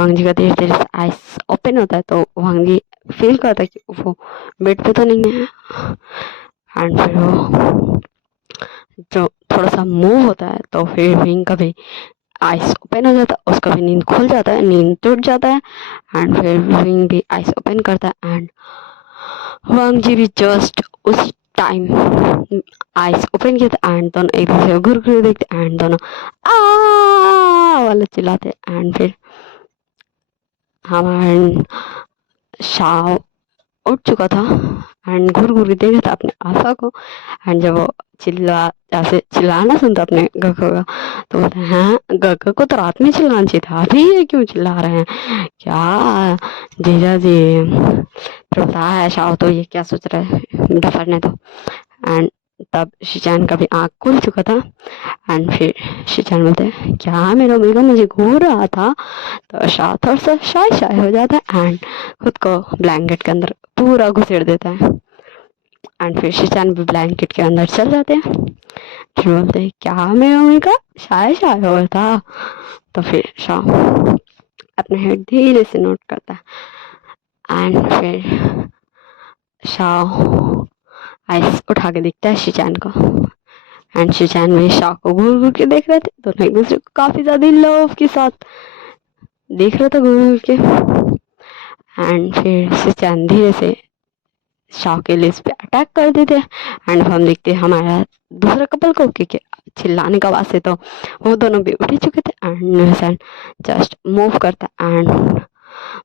वांग जी का धीरे धीरे से आइस ओपन होता है तो वांग जी फील करता है कि वो बेड पे तो नहीं है। एंड फिर वो जो थोड़ा सा मूव होता है तो फिर विंग का भी आइस ओपन हो जाता है, उसका भी नींद खुल जाता है, नींद टूट जाता है। एंड फिर विंग भी आइस ओपन करता है एंड वांग जी भी जस्ट उस टाइम आइस ओपन किया था एंड दोनों एक दूसरे को घूर घूर देखते एंड दोनों आ वाला चिल्लाते। एंड फिर हमारे शाह उठ चुका था एंड घूर घूर के देख रहा था अपने आशा को। एंड जब वो ऐसे चिल्लाना सुनता अपने गगा का तो बोलते हैं हाँ गगा को तो रात में चिल्लाना चाहिए था, अभी ये क्यों चिल्ला रहे हैं क्या जीजा जी। फिर बोलता है शाह तो ये क्या सोच रहे हैं डफरने दो। एंड तब शिचान का भी आँख खुल चुका था। एंड फिर शिचान बोलते हैं क्या मेरा मिलगा मुझे घूर रहा था। तो शाह थोड़ा सा शाय शाय हो जाता है एंड खुद को ब्लैंकेट के अंदर पूरा घुसेड़ देता है। एंड फिर शिचान भी ब्लैंकेट के अंदर चल जाते हैं। फिर बोलते हैं क्या मेरा मिलगा शाय शाय हो रहा था। तो फिर शाह अपने हेड धीरे से नोट करता है एंड फिर शाह आइस उठा के दिखता है शिचान को। एंड शिचान भी शाह को घूर घूर के देख रहे थे, दोनों एक दूसरे को काफी ज्यादा लव के साथ देख रहा था घूर घूर के। एंड फिर शिचान धीरे से शाह के लिस्ट पे अटैक कर देते हैं। एंड हम देखते हैं हमारा दूसरा कपल को क्योंकि चिल्लाने का आवाज से तो वो दोनों भी उठ ही चुके थे। एंड जस्ट मूव करता एंड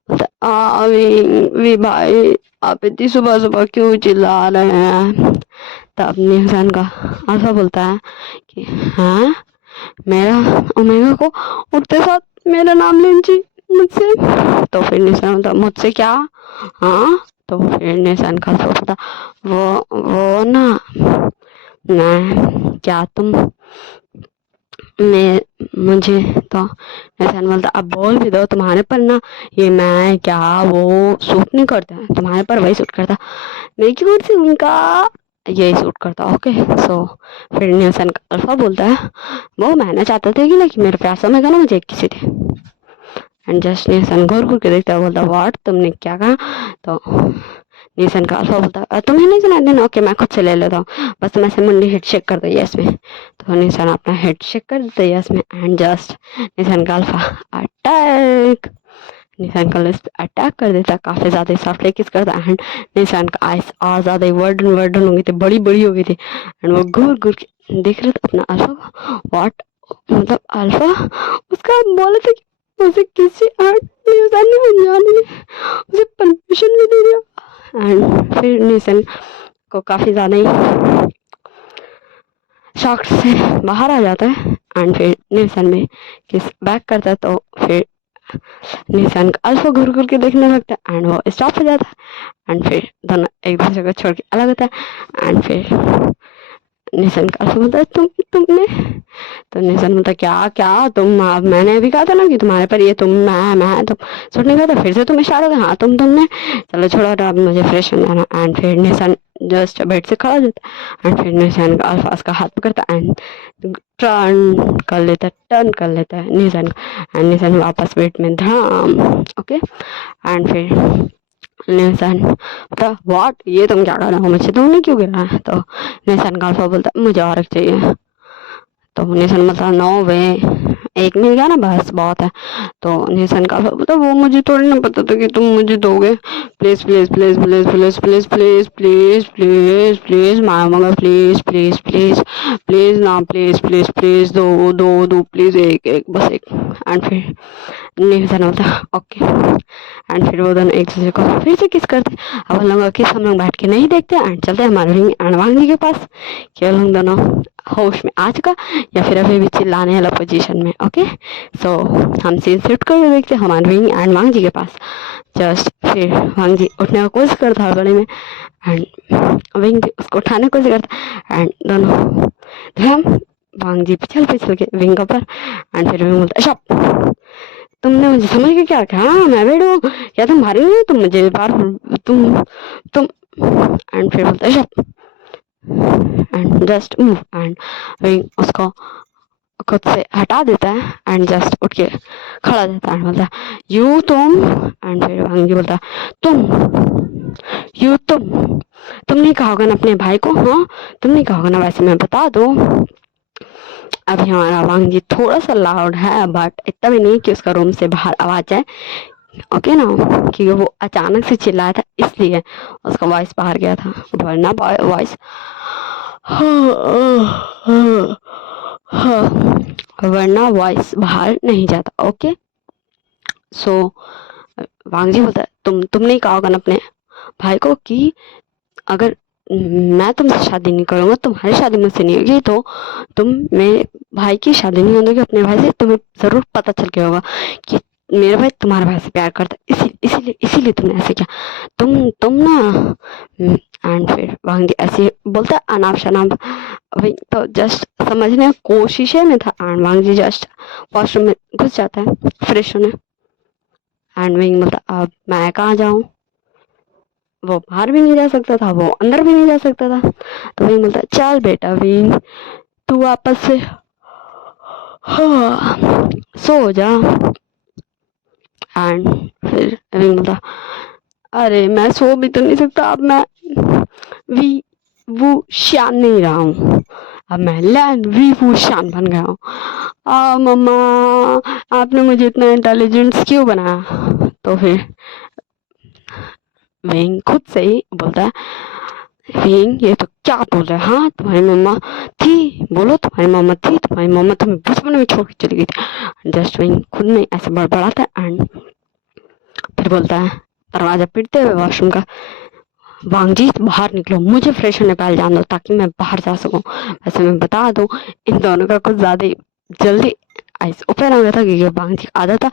बोलता वी भाई आप इतनी सुबह सुबह क्यों चिल्ला रहे हैं। तब निशान का आशा बोलता है कि हाँ मेरा ओमेगा को उठते साथ मेरा नाम लीजिए मुझसे। तो फिर निशान बोलता मुझसे क्या। हाँ तो फिर निशान का आशा बोलता वो ना मैं क्या तुम मैं मुझे तो निशान बोलता अब बोल भी दो तुम्हारे पर ना ये मैं क्या वो सूट नहीं करता है, तुम्हारे पर वही सूट करता मेरी की कुर्सी उनका यही सूट करता। ओके सो फिर निशान का अल्फा बोलता है वो मैंने चाहता था कि ना कि मेरे प्यासा में ना मुझे एक किसी थे। एंड जस्ट निशान घूर घूर के देखता है बोलता व्हाट तुमने क्या कहा। तो निशान का अल्फा बोलता है तुम्हें नहीं सुना देना ओके मैं खुद से ले लेता हूँ बस तुम ऐसे मुंडी हेड शेक कर दो यस में। तो निशान अपना हेड शेक कर देता है यस में। एंड जस्ट निशान का अल्फा अटैक निशान का लिस्ट अटैक कर देता, काफी ज्यादा सॉफ्टली किस करता। एंड निशान का आइस और ज्यादा वर्डन वर्डन हो गई थी, बड़ी बड़ी हो गई थी। एंड वो घूर घूर के देख रहे थे अपना अल्फा को व्हाट मतलब अल्फा उसका बोला था कि उसे किसी आर्ट निशान ने जाने उसे परमिशन भी दे दिया। एंड फिर निशान को काफी ज्यादा ही शॉक से बाहर आ जाता है। एंड फिर निशान में किस बैक करता है तो फिर निशान का अल्फा घूर घूर के देखने लगता है एंड वो स्टॉप हो जाता है। एंड फिर दोनों एक दूसरे को छोड़ के अलग होता है। एंड फिर निशान का अल्फा बोलता है तुमने तो निशान बोलता क्या क्या तुम मैंने अभी कहा था ना कि तुम्हारे पर ये तुम मैं तुम सूट नहीं कहा था फिर से तुम इशारा हो हाँ तुमने चलो छोड़ो अब मुझे फ्रेश होना है। एंड फिर निशान जस्ट बेड से खड़ा हो जाता है। एंड फिर निशान का अल्फा उसका हाथ पकड़ता है एंड टर्न कर लेता है निशान को। एंड निशान वापस बेड में धड़ाम ओके। एंड फिर निशान बोलता व्हाट ये तुम क्या कर रहे हो मुझे तुमने क्यों गिरा है। तो निशान का अल्फा बोलता मुझे और एक चाहिए। तो निशान बोलता नो वे एक मिल गया ना बस बहुत है। तो निशान का बोलता वो मुझे थोड़ी ना पता था कि तुम मुझे दोगे please please please please please please please please please please मांगा प्लीज प्लीज प्लीज प्लीज ना प्लीज प्लीज प्लीज दो दो दो प्लीज एक एक बस एक। एंड फिर निशान बोलता ओके। एंड फिर वो दोनों एक दूसरे को फिर से किस करते। अब हम लोग किस हम लोग बैठ के नहीं देखते एंड चलते हमारे रिंग अणवांग जी के पास कि हम लोग दोनों होश में आ चुका या फिर अभी भी चिल्लाने वाला पोजीशन में। ओके सो हम सीन शिफ्ट कर देखते हमारे विंग एंड वांग जी के पास। जस्ट फिर वांग जी उठने का कोशिश करता है गले में एंड विंग भी उसको उठाने की कोशिश करता एंड दोनों हम वांग जी पिछल के विंग पर। एंड फिर विंग बोलता शॉप तुमने मुझे समझ के क्या रखा हाँ मैं बैठू या तुम भारी हो तुम मुझे बार तुम एंड फिर बोलता shop and just move. And wing उसको खुद से हटा देता है एंड जस्ट उठ के खड़ा हो जाता है एंड बोलता है यू तुम। एंड फिर वांगी बोलता है तुम नहीं कहा होगा ना अपने भाई को, हाँ तुम नहीं कहा होगा ना, वैसे मैं बता दूं अभी हमारा वांगी थोड़ा सा लाउड है बट इतना भी नहीं कि उसका रूम से बाहर आवाज जाए, ओके ना, क्योंकि वो अचानक से चिल्लाया था इसलिए उसका वॉइस बाहर गया था, वरना वॉइस वरना वॉइस बाहर नहीं जाता। ओके सो वांगजी बोलता है तुमने ही कहा होगा ना अपने भाई को कि अगर मैं तुमसे शादी नहीं करूंगा, तुम्हारी शादी मुझसे नहीं होगी, तो तुम मेरे भाई की शादी नहीं होगी अपने भाई से, तुम्हें जरूर पता चल गया होगा कि मेरा भाई तुम्हारे भाई से प्यार करता है, इसीलिए तुमने ऐसे किया, तुम ना। एंड फिर वांगी ऐसे बोलता अनाप शनाप, भाई तो जस्ट समझने की कोशिश में था एंड वांगी जस्ट वॉशरूम में घुस जाता है फ्रेश होने एंड विंग बोलता अब मैं कहाँ जाऊँ, वो बाहर भी नहीं जा सकता था, वो अंदर भी नहीं जा सकता था, तो विंग बोलता चल बेटा विंग तू वापस से हाँ सो जा। एंड फिर विंग बोलता अरे मैं सो भी तो नहीं सकता, अब मैं वी वो शान नहीं रहा हूँ, अब मैं लैंड वी वो शान बन गया हूँ। मम्मा आपने मुझे इतना इंटेलिजेंट क्यों बनाया। तो फिर विंग खुद से ही बोलता है विंग ये तो क्या बोल रहा है, हाँ तुम्हारी मम्मा थी, बोलो तुम्हारी मम्मा थी, तुम्हारी मम्मा तुम्हें बचपन में छोड़ के चली गई थी। जस्ट विंग खुद में ऐसे बड़बड़ाता है एंड फिर बोलता है दरवाजा पीटते हुए वॉशरूम का वांगजी बाहर निकलो, मुझे फ्रेश होने पहले जान दो ताकि मैं बाहर जा सकूं। वैसे मैं बता दूं इन दोनों का कुछ ज़्यादा ही जल्दी आइस ओपन हो गया था क्योंकि वांगजी का आदत था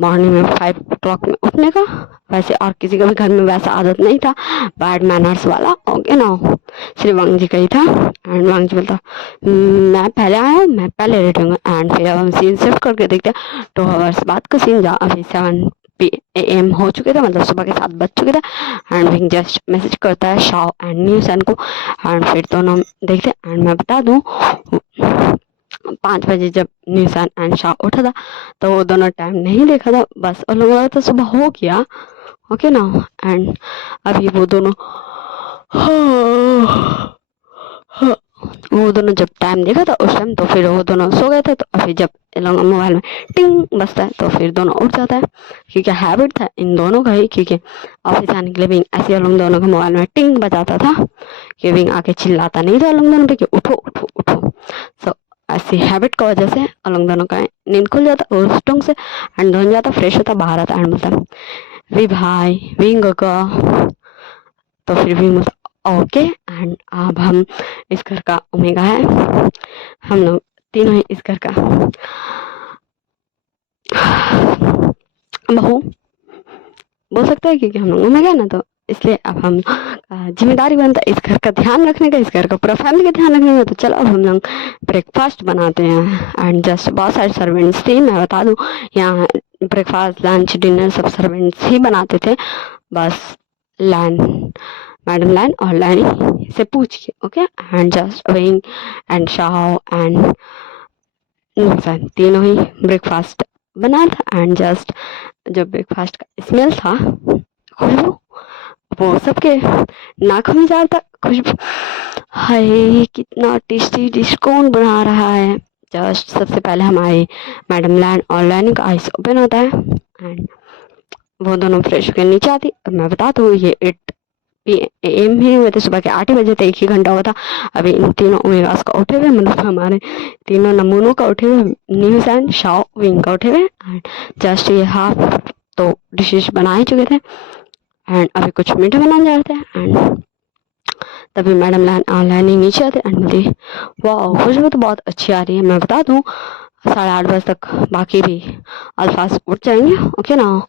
मॉर्निंग में 5 o'clock में उठने का, वैसे और किसी का भी घर में वैसा आदत नहीं था बैड मैनर्स वाला, ओके ना, सिर्फ वांगजी का ही था। एंड वांगजी बोलता मैं पहले आया हूँ, मैं पहले रेडी हूँ। एंड फिर अब हम सीन शिफ्ट करके देखते हैं 2 hours बाद का सीन, जहाँ अभी 7 PM हो चुके थे, मतलब सुबह के 7 बज चुके थे एंड विंग जस्ट मैसेज करता है शाओ एंड न्यूसन को एंड फिर दोनों देखते एंड मैं बता दूं 5 बजे जब न्यूसन एंड शाओ उठा था तो वो दोनों टाइम नहीं देखा था, बस उन लोगों का तो सुबह हो गया, ओके ना। एंड अभी वो दोनों वो दोनों जब टाइम देखा था उस टाइम तो फिर वो दोनों सो गए थे, तो अभी जब इन लोगों मोबाइल में टिंग बजता है तो फिर दोनों उठ जाता है, क्योंकि हैबिट था इन दोनों का ही, क्योंकि ऑफिस आने के लिए भी ऐसे हम लोग दोनों का मोबाइल में टिंग बजाता था कि विंग आके चिल्लाता नहीं था लोग दोनों पे कि उठो उठो उठो। सो ऐसी हैबिट की वजह से लोग दोनों का नींद खुल जाता उस टोंग से एंड धुन जाता, फ्रेश होता, बाहर आता एंड बोलता वी भाई विंग का, तो फिर विंग बोलता ओके। एंड अब हम इस घर का ओमेगा है, हम लोग तीनों ही इस घर का बहू बोल सकते हैं, क्योंकि हम लोग ओमेगा है ना, तो इसलिए अब हम जिम्मेदारी बनता है इस घर का ध्यान रखने का, इस घर का पूरा फैमिली का ध्यान रखने का। तो चलो अब हम लोग ब्रेकफास्ट बनाते हैं एंड जस्ट बहुत सारे सर्वेंट्स थे, मैं बता दूं यहाँ ब्रेकफास्ट लंच डिनर सब सर्वेंट्स ही बनाते थे, बस लैन मैडम लैन और लैनी से पूछ के, okay. And just wing and Shao and तीनों ही ब्रेकफास्ट बना था एंड जस्ट जब ब्रेकफास्ट का स्मेल था खुशबू वो सबके नाक में जा रहा था, खुशबू हाय कितना टेस्टी डिश कौन बना रहा है। जस्ट सबसे पहले हमारे मैडम लैन और लैनी का आइस ओपन होता है एंड वो दोनों फ्रेश होकर नीचे आती। मैं बता दूँ ये 8 PM ही हुए थे, सुबह के 8 बजे थे, 1 ही घंटा हुआ था। अभी इन तीनों ओमेगास का उठे हुए, मतलब हमारे तीनों नमूनों का उठे हुए, न्यूज एंड शाओ विंग का उठे हुए एंड जस्ट ये हाफ तो डिशेज बना ही चुके थे एंड अभी कुछ मीठे बनाने जा रहे थे एंड तभी मैडम लैनी नीचे आते एंड बोलती वाह खुशबू तो बहुत अच्छी आ रही है। मैं बता दूँ 8:30 बजे तक बाकी भी अल्फाज उठ जाएंगे, ओके ना,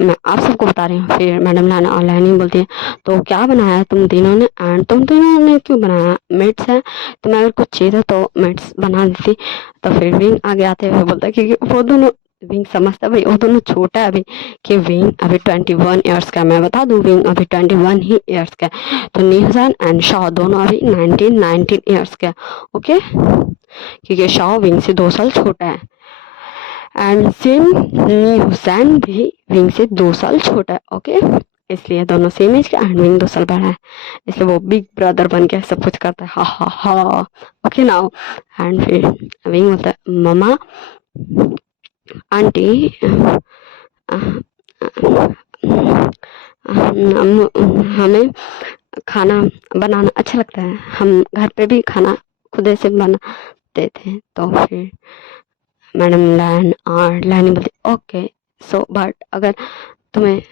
मैं आप सबको बता रही हूँ। फिर मैडम लाना और लैनी बोलती है तो क्या बनाया तुम तीनों ने, एंड तुम तीनों ने क्यों बनाया, मेट्स है, तुम्हें अगर कुछ चाहिए था तो मेट्स बना देती। तो फिर विंग आगे आते हुए बोलता है क्योंकि वो दोनों विंग समझता है भाई, वो दोनों छोटा है अभी, कि विंग अभी 21 ईयर्स का है। मैं बता दूं विंग अभी 21 ही ईयर्स का है। तो न्यूजन एंड शॉ दोनों अभी 19 ईयर्स के। ओके, क्योंकि शॉ विंग से 2 साल छोटा है। एंड सेम न्यूजन भी विंग से 2 साल छोटा है। ओके, इसलिए दोनों सेम एज के एंड विंग 2 साल बड़ा है, इसलिए वो बिग ब्रदर बन के सब कुछ करता है। हा हा हा। ओके नाउ, एंड फिर विंग बोलता है ममा आंटी हमें खाना बनाना अच्छा लगता है, हम घर पे भी खाना खुद से बनाते थे। तो फिर मैडम लैन और लैनी बोलती ओके सो, बट अगर तुम्हें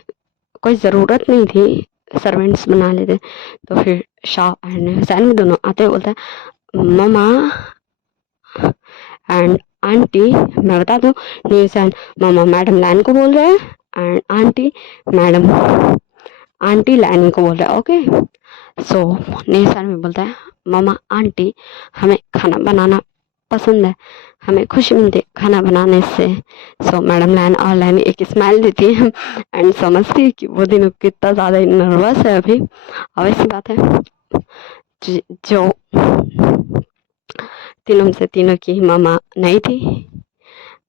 कोई ज़रूरत नहीं थी सर्वेंट्स बना लेते। तो फिर शाह एंड हुसैन भी दोनों आते हुए बोलते हैं ममा एंड आंटी, मैं बता दूं न्यूसन मामा मैडम लैन को बोल रहे हैं एंड आंटी मैडम आंटी लैनी को बोल रहे हैं। ओके, सो न्यूसन भी बोलता है मामा आंटी हमें खाना बनाना पसंद है, हमें खुशी मिलती है खाना बनाने से। सो मैडम लैन और लैनी एक स्माइल देती है एंड समझती है कि वो दिन कितना ज़्यादा नर्वस है अभी। और ऐसी बात है जो तीनों में से तीनों की मामा नहीं थी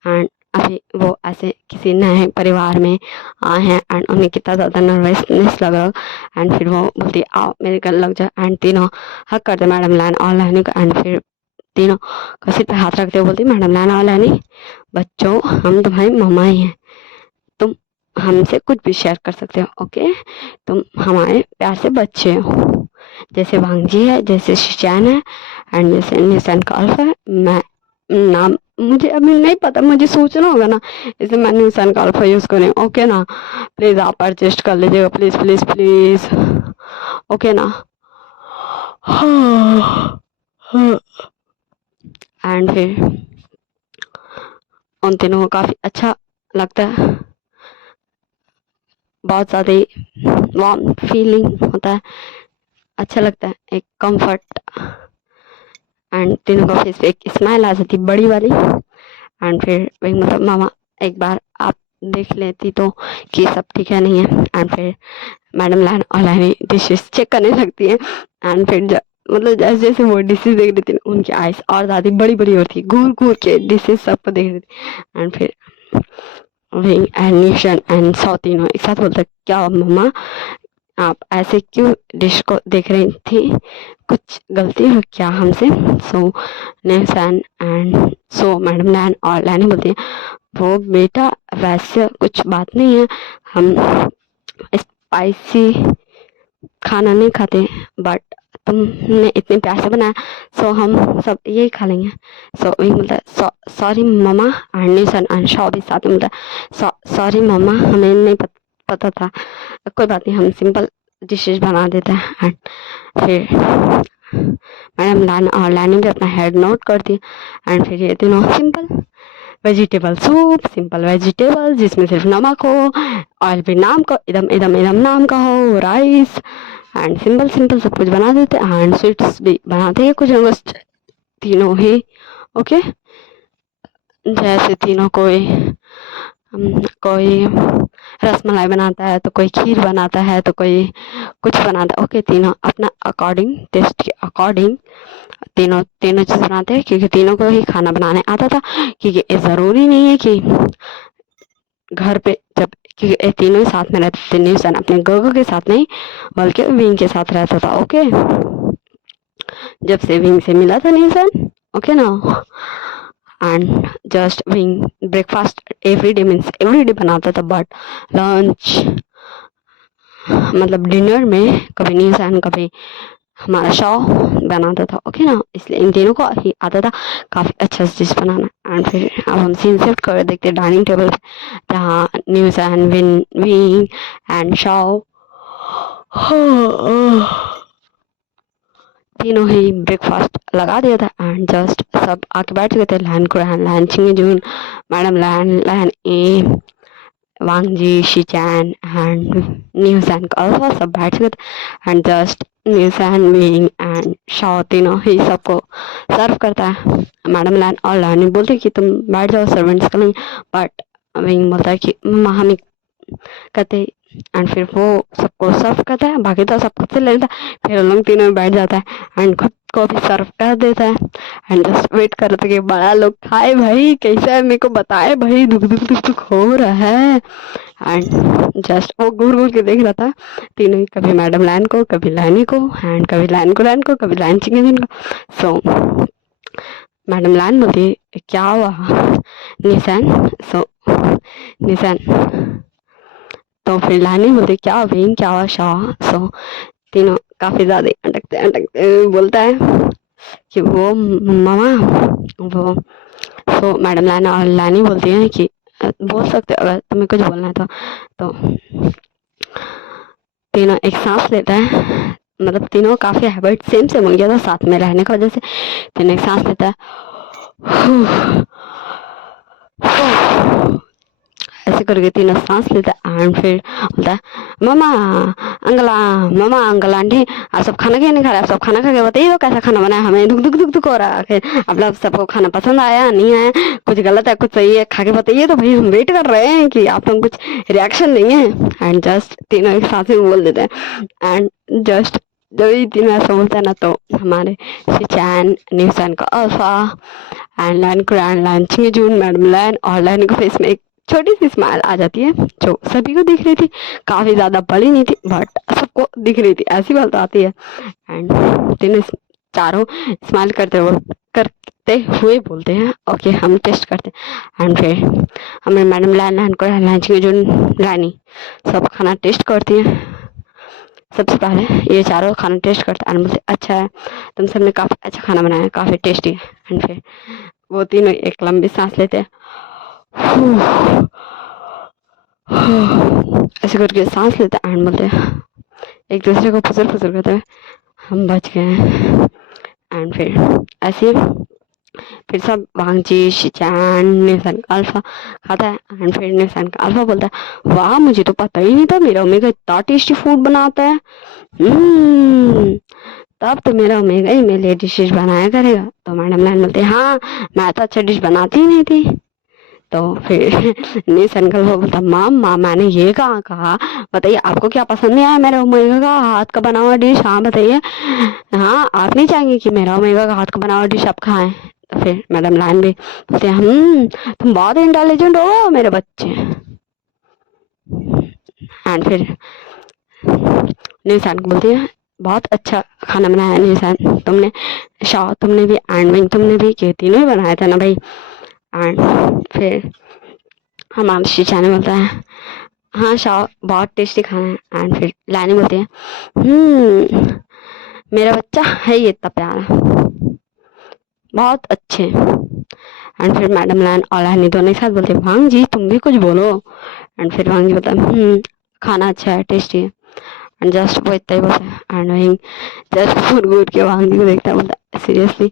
एंड अभी वो ऐसे किसी नए परिवार में आए हैं एंड उन्हें कितना ज़्यादा नर्वसनेस लग रहा। एंड फिर वो बोलती आओ मेरे गले लग जाए एंड तीनों हक करते मैडम लैन और लैनी को। एंड फिर तीनों का सिर पे हाथ रखते हुए बोलती मैडम लैन और लैनी बच्चों हम तुम्हारी मामा ही हैं, तुम हमसे कुछ भी शेयर कर सकते हो। ओके, तुम हमारे प्यार से बच्चे हो, जैसे वांगजी है, जैसे शिचैन है एंड जैसे निशान का अल्फा है। मैं नाम मुझे अभी नहीं पता, मुझे सोचना होगा ना, इसलिए मैंने निशान का अल्फा यूज़ करें। ओके ना, प्लीज़ आप एडजस्ट कर लीजिएगा, प्लीज़ प्लीज़ प्लीज़। ओके ना। एंड फिर उन तीनों को काफ़ी अच्छा लगता है, बहुत ज़्यादा ही वार्म फीलिंग होता है, अच्छा लगता है, एक कंफर्ट। एंड तीनों को फेस पे एक स्माइल आ जाती बड़ी वाली। एंड फिर वही मतलब मामा एक बार आप देख लेती तो कि सब ठीक है नहीं है। एंड फिर मैडम लैन और लैनी डिशेस चेक करने लगती है एंड फिर मतलब जैसे जैसे वो डिशेस देख रही थी उनकी आइस और ज़्यादा बड़ी बड़ी होती, घूर घूर के डिशेस सबको देख रही थी। एंड फिर विंग एंड निशन एंड सौ तीनों एक साथ बोलते क्या मम्मा आप ऐसे क्यों डिश को देख रही थी, कुछ गलती हो क्या हमसे। सो Neesham and so madam Lan और लैनी बोलती है वो बेटा वैसे कुछ बात नहीं है, हम स्पाइसी खाना नहीं खाते बट तुमने इतने प्यार से बनाया सो हम सब यही खा लेंगे। सो विंग बोलता है सॉरी मम्मा एंड निशन एंड शॉ भी साथ में बोलता है सॉरी मम्मा हमें नहीं पता था, कोई बात नहीं हम सिंपल डिशेज बना देते हैं। एंड फिर मैडम लैन और लैनी भी अपना हेड नोट करती है। एंड फिर ये तीनों simple vegetable soup, simple vegetable जिसमें सिर्फ नमक हो, ऑयल भी नाम का एकदम एकदम एकदम नाम का हो, राइस एंड सिंपल सिंपल सब कुछ बना देते हैं। एंड स्वीट्स भी बनाते हैं कुछ ना कुछ तीनों ही। ओके, जैसे तीनों कोई रसमलाई बनाता है तो कोई खीर बनाता है तो कोई कुछ बनाता है। ओके, तीनों अपना अकॉर्डिंग टेस्ट के अकॉर्डिंग तीनों तीनों चीज़ बनाते हैं क्योंकि तीनों को ही खाना बनाने आता था। क्योंकि ये ज़रूरी नहीं है कि घर पे जब क्योंकि ये तीनों ही साथ में रहते थे, न्यूसन अपने गोगो के साथ नहीं बल्कि विंग के साथ रहता था। ओके, जब से विंग से मिला था न्यूसन। ओके ना, and just wing breakfast every day बनाता था बट लंच मतलब डिनर में कभी न्यूसन कभी हमारा शॉ बनाता था। ओके ना, इसलिए इन तीनों को ही आता था काफ़ी अच्छा डिश बनाना। एंड फिर अब हम सीन शिफ्ट कर देखते डाइनिंग टेबल पे जहाँ न्यूसन विंग एंड शॉ तीनों ही ब्रेकफास्ट लगा दिया था एंड जस्ट सब आके बैठ चुके थे। लैन को लैन चिंग जून madam Lan LAN A वांगजी शिचैन and न्यूसन का अल्फा सब बैठ चुके थे। And just न्यूसन wing and Shaw तीनों ही सबको सर्व करता है। मैडम लैन और लैन बोलती कि तुम बैठ जाओ सर्वेंट्स का नहीं, बट विंग बोलता है कि मम्मा हम ही कहते। एंड फिर वो सबको सर्व करता है, बाकी तो सब खुद से ले लेता है। फिर उन लोग तीनों में बैठ जाता है एंड खुद को भी सर्व कर देता है। एंड जस्ट वेट कर रहे थे कि बड़ा लोग खाए, भाई कैसा है मेरे को बताए, भाई दुख दुख दुख दुख हो रहा है। एंड जस्ट वो घूर घूर के देख रहा था तीनों ही, कभी मैडम लाइन को, कभी लाइनी को, एंड कभी लाइन को, कभी लाइन चिंगन को। सो मैडम लाइन बोलती है क्या हुआ निशान। सो निशान तो फिर लानी बोलती क्या हुआ बहन, क्या हुआ शाह। सो तीनों काफी ज्यादा अटकते अटकते बोलता है कि वो मामा वो। सो मैडम लाना और लानी बोलती है कि बोल सकते हो अगर तुम्हें कुछ बोलना है तो तीनों एक सांस लेता है, मतलब तीनों काफी हैबिट सेम सेम हो गया था साथ में रहने की वजह से। तीनों एक सांस लेता है, ऐसे करके तीनों सांस लेता है। एंड फिर बोलता है मामा मामा अंकल आंटी आप सब खाना क्यों नहीं खा रहे, आप सब खाना खा के बताइए कैसा खाना बनाया, हमें दुख दुख दुख दुख हो रहा है। आप लोग सबको खाना पसंद आया नहीं आया, कुछ गलत है कुछ सही है, खा के बताइए तो भाई हम वेट कर रहे हैं कि आप लोग कुछ रिएक्शन देंगे। एंड जस्ट तीनों एक साथ ही बोल देते हैं। एंड जस्ट जब ये तीनों ऐसा बोलते हैं ना तो हमारे शिचैन न्यूसन का अल्फा एंड लाइन को लाइन जून मैडम लाइन और लाइन को फेस में एक छोटी सी स्माइल आ जाती है जो सभी को दिख रही थी, काफी ज्यादा बड़ी नहीं थी बट सबको दिख रही थी, ऐसी बात आती है। एंड तीनों चारों स्माइल करते हुए बोलते हैं ओके हम टेस्ट करते हैं। एंड फिर हमें मैडम लाइन को लंच में जो लानी सब खाना टेस्ट करती है। सबसे पहले ये चारों खाना टेस्ट करते हैं, बोलते अच्छा है तुम सबने काफी अच्छा खाना बनाया है, काफी टेस्टी है। एंड फिर वो तीनों एक लंबी सांस लेते हैं, ऐसे करके सांस लेते हैं एंड बोलते हैं एक दूसरे को फुसर फुसर करते हुए हम बच गए हैं। एंड फिर ऐसे फिर सब वांगजी शिचैन निसान अल्फा खाता है। एंड फिर निसान का अल्फा बोलता है वाह मुझे तो पता ही नहीं था मेरा ओमेगा इतना टेस्टी फूड बनाता है। तब तो मेरा ओमेगा ही मेरे लिए डिशेज बनाया करेगा। तो मैडम लाइन बोलते हाँ मैं तो अच्छा डिश बनाती ही नहीं थी। तो फिर निशन अंकल वो बोलता माँ मैंने ये कहाँ कहा, बताइए आपको क्या पसंद नहीं आया मेरा ओमेगा का हाथ का बना हुआ डिश। हाँ बताइए, हाँ आप नहीं चाहेंगे कि मेरा ओमेगा का हाथ का बना हुआ डिश आप खाएं। तो फिर मैडम लाइन भी बोलते तुम बहुत इंटेलिजेंट हो मेरे बच्चे। एंड फिर निशान को बोलती है बहुत अच्छा खाना बनाया निशान तुमने, शाह तुमने भी एंड विंग तुमने भी, कि तीनों ही बनाया था ना भाई। एंड फिर हमारा शिचाने बोलता है हाँ शाह बहुत टेस्टी खाना है। एंड फिर लानी बोलती है मेरा बच्चा है ये इतना प्यारा, बहुत अच्छे। एंड फिर मैडम लाइन और लानी दोनों एक साथ बोलते भांग जी तुम भी कुछ बोलो। एंड फिर भांग जी बोलता खाना अच्छा है टेस्टी है। एंड जस्ट वो इतना ही बोलता है। एंड वही जस्ट घूर घूर के भांग जी को देखता है, बोलता सीरियसली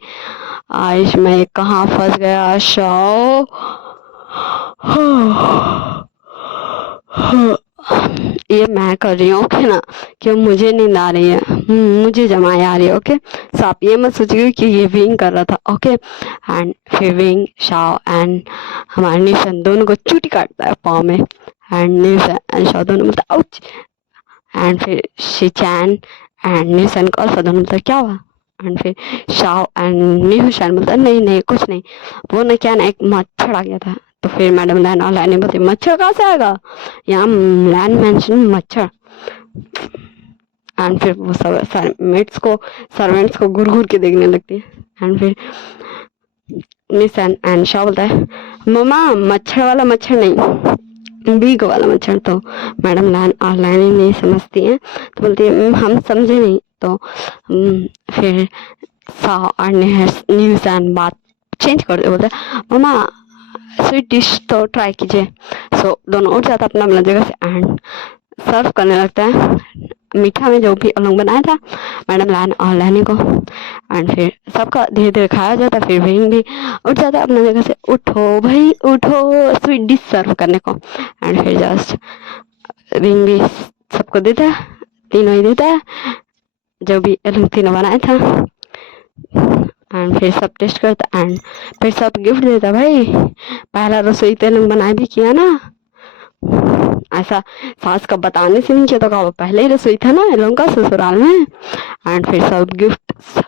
आयुष मैं कहाँ फंस गया शाह। ये मैं कर रही हूँ ओके ना, कि मुझे नींद आ रही है, मुझे जमाई आ रही है ओके। सो आप ये मत सोचिए कि ये विंग कर रहा था ओके। एंड फिर विंग शाह एंड हमारे निशन दोनों को चूटी काटता है पाँव में। एंड निशन एंड शाह दोनों बोलता आउच। एंड फिर शिचैन एंड निशन को अल्फा दोनों बोलता क्या हुआ। एंड फिर शाह एंड निशन बोलता नहीं नहीं कुछ नहीं, वो ना क्या ना एक मच्छर आ गया था। तो फिर मैडम लैन और लैन बोलती मच्छर कहाँ से आएगा, यहाँ लैन मेंशन मच्छर। एंड फिर वो सब सर्वेंट्स को घूर घूर के देखने लगती है। एंड फिर मिस एंड शाह बोलता है मम्मा मच्छर वाला मच्छर नहीं बीग वाला मच्छर। तो मैडम लैन और लैन नहीं समझती हैं तो बोलती है हम समझे नहीं। तो फिर शाह और न्यूज एंड बात चेंज कर दे, बोलते मम्मा स्वीट डिश तो ट्राई कीजिए। सो दोनों उठ जाता अपना अपना जगह से एंड सर्व करने लगता है मीठा में जो भी उन लोग बनाया था मैडम लाइन और लहनी को। एंड फिर सबका धीरे धीरे खाया जाता। फिर विंग भी उठ जाता अपना जगह से, उठो भाई उठो स्वीट डिश सर्व करने को। एंड फिर जस्ट विंग भी सबको देता है, तीनों ही देता है जो भी तीनों बनाया था। एंड फिर सब टेस्ट करता एंड फिर सब गिफ्ट देता। भाई पहला रसोई तेल बनाए भी किया ना, ऐसा सास का बताने से नहीं किया, तो कहा पहले ही रसोई था ना इन लोगों का ससुराल में। एंड फिर सब गिफ्ट,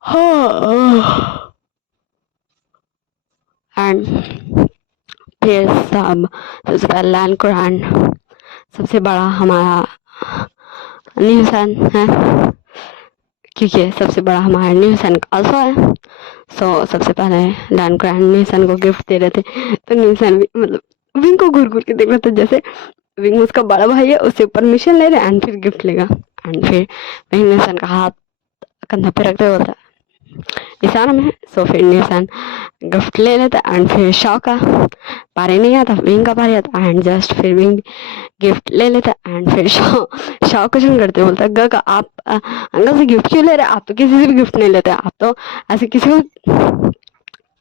हाँ, एंड फिर सब सबसे पहले लैंड ग्रैंड सबसे बड़ा हमारा न्यूसन है, क्योंकि सबसे बड़ा हमारा न्यूसन अल्फा है। सो सबसे पहले लैंड ग्रैंड न्यूसन को गिफ्ट दे रहे थे, तो न्यूसन भी मतलब विंग को घूर घूर के देख रहा था, जैसे विंग उसका बड़ा भाई है, उससे परमिशन ले रहे एंड फिर गिफ्ट लेगा। एंड फिर विंग न्यूसन का हाथ कंधा पे रखते बोलता इशारा में। सो फिर न्यूसन गिफ्ट ले लेता एंड फिर शॉ का पारे नहीं आता, विंग का पारे आता एंड जस्ट फिर विंग गिफ्ट ले लेता एंड फिर शॉ क्वेश्चन करते बोलता गगा आप अंकल से गिफ्ट क्यों ले रहे हैं, आप तो किसी से भी गिफ्ट नहीं लेते, आप तो ऐसे किसी को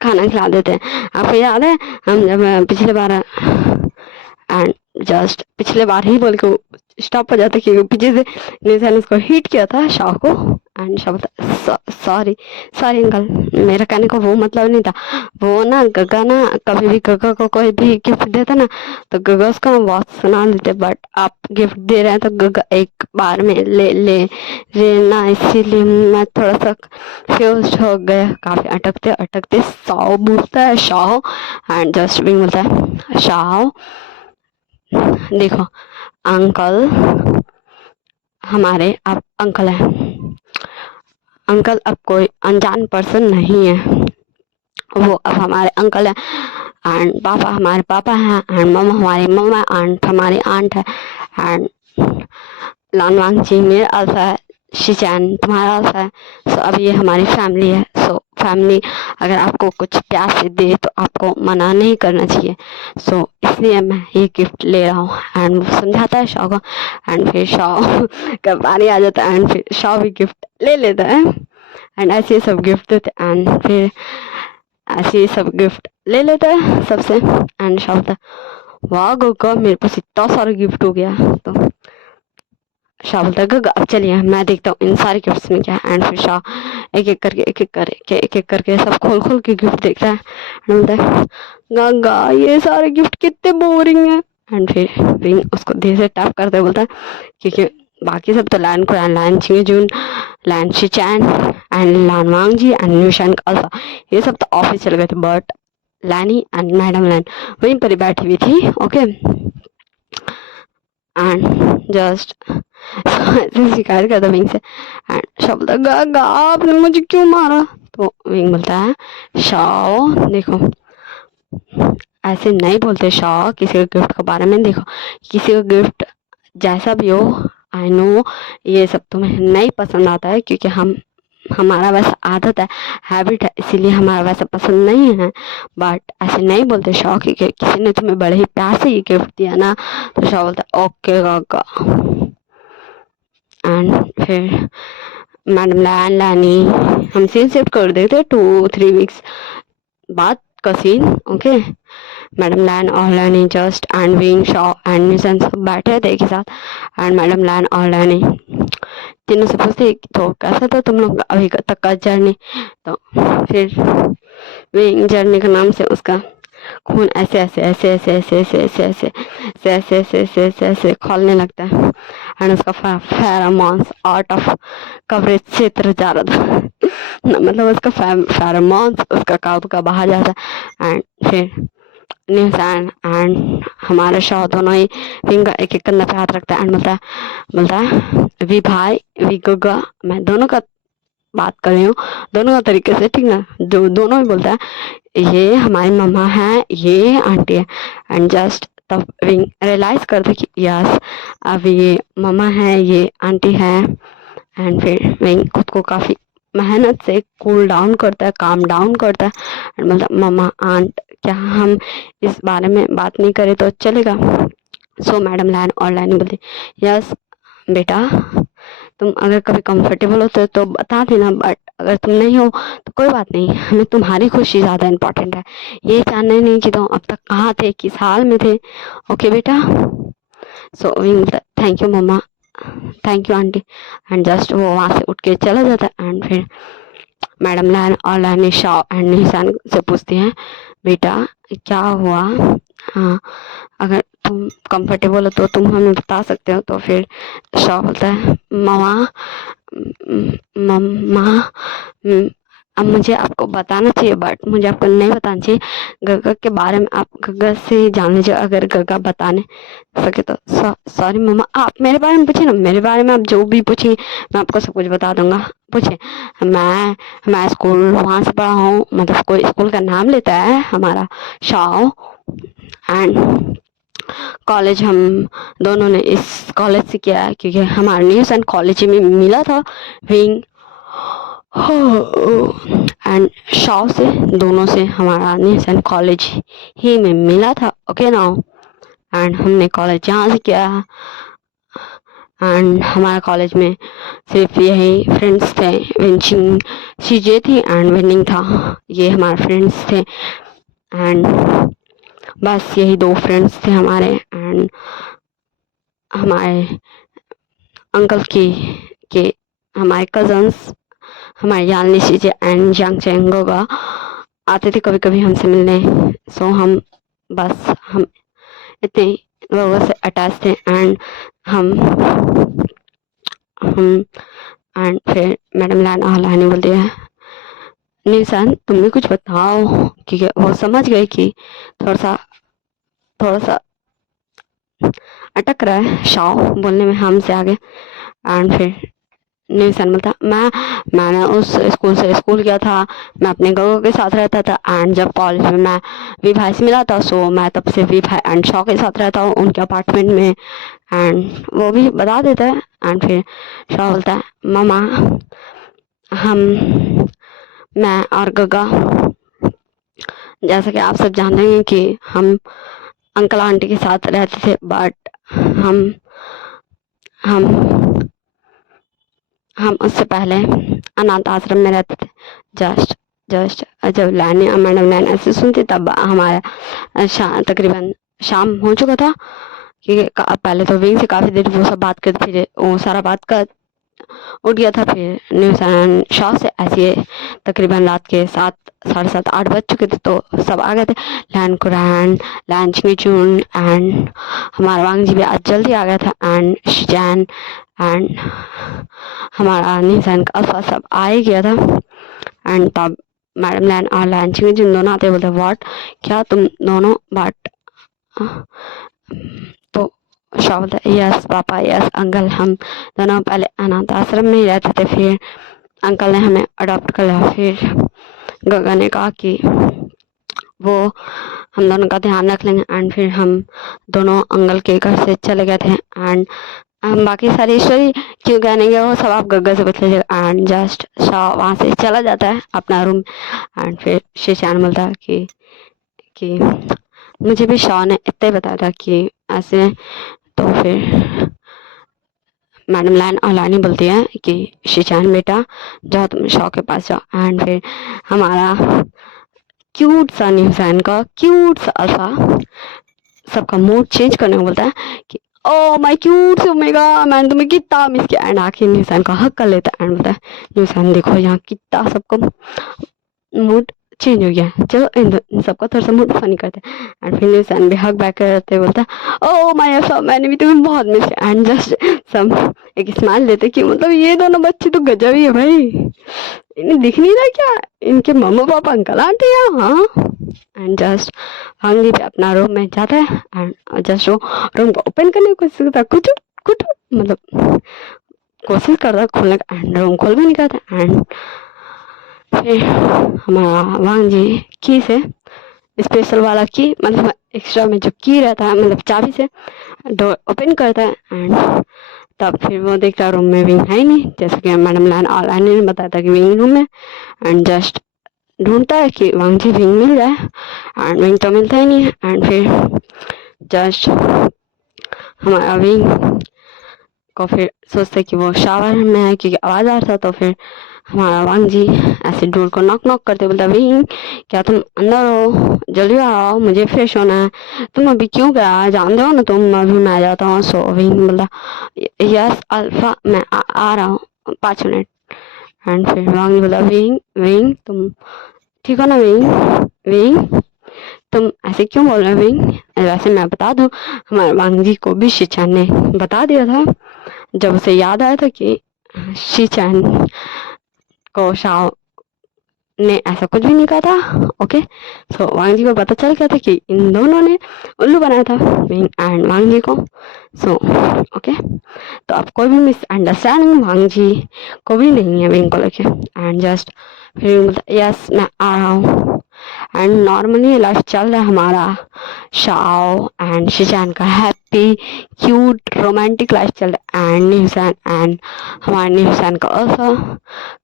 खाना खिला देते हैं। आपको याद है हम जब पिछले बार एंड जस्ट पिछले बार ही बोल के स्टॉप हो जाता, क्योंकि पीछे से निशान उसको हिट किया था शाह को। एंड शाह बोलता सॉरी सॉरी अंकल, मेरा कहने का वो मतलब नहीं था, वो ना गगा ना कभी भी गगा को कोई भी गिफ्ट देता ना तो गगा उसको ना बहुत सुना देते, बट आप गिफ्ट दे रहे हैं तो गगा एक बार में ले ना, इसीलिए मैं थोड़ा सा फ्यूज हो गया। काफी अटकते अटकते शाह बोलता है शाह एंड जस्ट विंग बोलता है शाह देखो अंकल हमारे अब अंकल है, अंकल अब कोई अनजान पर्सन नहीं है, वो अब हमारे अंकल है। एंड पापा हमारे पापा हैं एंड मम्मा हमारी मम्मा, आंट हमारी आंट है एंड लानवांग जी मेरे अल्फा है, शिचैन तुम्हारा अल्फा है। सो अब ये हमारी फैमिली है। सो फैमिली अगर आपको कुछ प्यार से दे तो आपको मना नहीं करना चाहिए। सो इसलिए मैं ये गिफ्ट ले रहा हूँ। एंड वो समझाता है शॉ को एंड फिर शॉ का पानी आ जाता है एंड फिर शॉ भी गिफ्ट ले लेता है एंड ऐसे सब गिफ्ट देते एंड फिर ऐसे सब गिफ्ट ले लेता है सबसे। एंड शॉ बोलता है वाह गोगा मेरे पास इतना सारा गिफ्ट हो गया। तो शाह बोलता है गगा अब चलिए मैं देखता हूँ इन सारे गिफ्ट्स में क्या है। एंड फिर शाह एक एक करके सब खोल खोल के गिफ्ट देखता है एंड बोलता है गगा ये सारे गिफ्ट कितने बोरिंग है। एंड फिर विंग उसको धीरे से टैप करते बोलता है क्योंकि बाकी सब तो लैंड कुरान लैंड चिंगजून लैंड शिचैन एंड लानवांग जी एंड न्यूशन अल्फा ये सब तो ऑफिस चले गए थे, बट लैनी एंड मैडम लैन वहीं पर ही बैठी हुई थी। ओके एंड जस्ट शिकायत करता विंग से एंड शाह बोलता है गागा आपने मुझे क्यों मारा। तो विंग बोलता है शाह देखो ऐसे नहीं बोलते शाह किसी के गिफ्ट के बारे में, देखो किसी का गिफ्ट जैसा भी हो आई नो ये सब तुम्हें नहीं पसंद आता है क्योंकि हमारा वैसा आदत है हैबिट है, इसीलिए हमारा वैसा पसंद नहीं है, बट ऐसे नहीं बोलते शाह कि किसी ने तुम्हें बड़े ही प्यार से ये गिफ्ट दिया ना। तो शाह बोलता है ओके गागा। एंड फिर मैडम लैनी हम सीन शिफ्ट कर देते 2-3 वीक्स बाद का सीन। ओके मैडम लैन और लैनी just and wing Shaw and Neesham सब बैठे थे एक ही साथ एंड मैडम लैन और लैनी तीनों से पूछते तो कैसा था तुम लोग अभी तक का जर्नी। तो फिर विंग जर्नी के नाम से उसका खून ऐसे ऐसे ऐसे ऐसे ऐसे ऐसे ऐसे ऐसे ऐसे ऐसे ऐसे ऐसे ऐसे ऐसे खोलने लगता है एंड उसका फेरोमोन्स आउट ऑफ कवरेज क्षेत्र जा रहा था मतलब उसका फेरोमोन्स उसका काबू का बाहर जाता है। एंड फिर न्यूज़ एंड हमारे शॉ दोनों ही विंग एक एक कंधा पे हाथ रखता है एंड बोलता है वी भाई वी गुगा, मैं दोनों का बात कर रही हूँ दोनों का तरीके से, ठीक ना, जो दोनों ही बोलता है ये हमारी मम्मा है ये आंटी है। एंड जस्ट तब विंग रियलाइज करते कि यस अब ये मम्मा है ये आंटी है। एंड फिर विंग खुद को काफ़ी मेहनत से कूल डाउन करता है काम डाउन करता है एंड बोलता मम्मा आंट क्या हम इस बारे में बात नहीं करें तो चलेगा। सो मैडम लैन और लैनी बोलती यस बेटा तुम अगर कभी कंफर्टेबल होते तो बता देना, बट अगर तुम नहीं हो तो कोई बात नहीं, हमें तुम्हारी खुशी ज़्यादा इम्पोर्टेंट है, ये जानना नहीं कि तुम अब तक कहाँ थे किस हाल में थे। ओके बेटा। सो थैंक यू मम्मा thank you aunty and just वो वहाँ से उठ के चला जाता है। एंड फिर मैडम लैन और लैनिशा एंड निशान से पूछती हैं, बेटा क्या हुआ? हाँ, अगर तुम कंफर्टेबल हो तो तुम हमें बता सकते हो। तो फिर शाह बोलता है, ममा मम्मा अब मुझे आपको बताना चाहिए बट मुझे आपको नहीं बताना चाहिए। गगा के बारे में आप गगा से जान लीजिए, अगर गगा बताने सके तो। सॉरी मम्मा, आप मेरे बारे में पूछिए ना, मेरे बारे में आप जो भी पूछिए मैं आपको सब कुछ बता दूंगा। पूछिए। मैं स्कूल वहाँ से पढ़ा हूँ, मतलब कोई स्कूल का नाम लेता है हमारा शाओ। एंड कॉलेज हम दोनों ने इस कॉलेज से किया है क्योंकि हमारा न्यूज़ एंड कॉलेज में मिला था विंग। एंड शाओ से दोनों से हमारा न्यूज़ एंड कॉलेज ही में मिला था। ओके नाउ, एंड हमने कॉलेज यहाँ से किया है। एंड हमारे कॉलेज में सिर्फ यही फ्रेंड्स थे, विंचिंग सीजे थी एंड विनिंग था, ये हमारे फ्रेंड्स थे। एंड बस यही दो फ्रेंड्स थे हमारे। एंड हमारे अंकल के हमारे कजन्स, हमारे यानी सीजे एंड जंग चेंगोगा आते थे कभी कभी हमसे मिलने। सो हम इतने लोगों से अटैच थे। एंड हम एंड फिर मैडम लानी बोलती है, निशान तुम भी कुछ बताओ, क्योंकि वो समझ गए कि थोड़ा सा अटक रहा है शाओ बोलने में हमसे आगे। एंड फिर निशान बोलता, मैंने उस स्कूल से स्कूल गया था, मैं अपने गगो के साथ रहता था। एंड जब कॉलेज में मैं वी भाई से मिला था, सो मैं तब से वी भाई एंड शाओ के साथ रहता हूँ उनके अपार्टमेंट में। एंड वो भी बता देता है। एंड फिर शाओ बोलता है, मामा हम मैं और गगा, जैसा कि आप सब जानते हैं कि हम अंकल आंटी के साथ रहते थे, बट हम हम हम उससे पहले अनाथ आश्रम में रहते थे। जस्ट जस्ट जब मैडम लैन ऐसे सुनती तब हमारा तकरीबन शाम हो चुका था कि पहले तो विंग से काफ़ी देर वो सब बात करते, फिर वो सारा बात कर उठ गया था। फिर न्यूज़ एंड शॉ से ऐसे तकरीबन रात के 7, 7:30, 8 बज चुके थे, तो सब आ गए थे। लैन कुरान, लैन चिंगचून एंड हमारा वांग जी भी आज जल्दी आ गया था। एंड शिजैन एंड हमारा निशान का अल्फा सब आ ही गया था। एंड तब मैडम लैन और लैन चिंगचून दोनों आते बोलते, व्हाट, क्या तुम दोनों? बट तो शाह बोलता, यस पापा, यस अंकल, हम दोनों पहले अनाथ आश्रम में ही रहते थे, फिर अंकल ने हमें अडॉप्ट कर लिया। फिर गगा ने कहा कि वो हम दोनों का ध्यान रख लेंगे। एंड फिर हम दोनों अंकल के घर से चले गए थे। एंड हम बाकी सारी स्टोरी क्यों कहने गए वो सब आप गग्गा से पूछ लीजिएगा। एंड जस्ट शाह वहाँ से चला जाता है अपना रूम। एंड फिर शीशान बोलता है कि मुझे भी शाह ने इतना ही बताया था कि ऐसे। तो फिर मैडम लैन और लानी बोलती है कि शीशान बेटा जाओ तुम शाह के पास जाओ। एंड फिर हमारा क्यूट सा न्यूज़ैन का क्यूट सा अल्फा सबका मूड चेंज करने को बोलता है कि ओ माय क्यूट से ओमेगा, मैंने तुम्हें कितना मिस किया। एंड आखिर न्यूज़ैन का हक कर लेता है। एंड बोलता है, न्यूज़ैन देखो यहाँ कितना सबका मूड चेंज हो गया, चलो इन सबका थोड़ा सा मूड फनी करते हैं। एंड फिर न्यूज़ैन भी हक बैक करते बोलता है, ओ माय अल्फा, मैंने भी तुम्हें बहुत मिस किया। एंड जस्ट सब एक स्माइल देते कि मतलब ये दोनों बच्चे तो गजब ही है भाई, इन्हें दिख नहीं रहा क्या इनके मम्मा पापा अंकल आंटी हैं? हाँ। एंड जस्ट हंगी पे अपना रूम में जाता है। एंड जस्ट वो रूम को ओपन करने की कोशिश करता है, कुछ कुछ मतलब कोशिश करता है खोलने का। एंड रूम खोल भी नहीं करता। एंड फिर हमारा वांग जी की से स्पेशल वाला की, मतलब एक्स्ट्रा में जो की रहता है, मतलब चाबी से डोर ओपन करता है। एंड तब फिर वो देखता है रूम में विंग है ही नहीं, जैसे कि मैडम लैन और लाइन ने बताया था कि विंग रूम में। एंड जस्ट ढूंढता है कि वांग जी विंग मिल जाए। एंड विंग तो मिलता ही नहीं है। एंड फिर जस्ट हमारा विंग को फिर सोचते कि वो शावर में है क्योंकि आवाज़ आ रहा था। तो फिर हमारा वांग जी ऐसे डोर को नॉक नॉक करते बोलता, विंग क्या तुम अंदर हो? जल्दी आओ, मुझे फ्रेश होना है। तुम अभी क्यों गया, जानते हो ना तुम, अभी मैं जाता हूँ। सो विंग बोलता, यस अल्फा, मैं आ रहा हूँ 5 मिनट। एंड फिर वांग जी बोला विंग विंग तुम ठीक हो ना विंग विंग तुम ऐसे क्यों बोल रहे हो विंग। वैसे मैं बता दूं हमारे वांग जी को भी शिचान ने बता दिया था जब उसे याद आया था कि शिचान को शाओ ने ऐसा कुछ भी नहीं कहा था। ओके सो वांग जी को पता चल गया था कि इन दोनों ने उल्लू बनाया था विंग एंड वांग जी को। सो ओके तो अब कोई भी मिसअंडरस्टैंडिंग वांग जी को भी नहीं है विंग को लेके। एंड जस्ट फिर बोलता यस मैं आ रहा हूँ। एंड नॉर्मली लाइफ चल रहा है हमारा शाओ एंड शिचान का हैप्पी क्यूट रोमांटिक लाइफ चल रहा है एंड न्यूसन एंड हमारे न्यूसन का ऑल्सो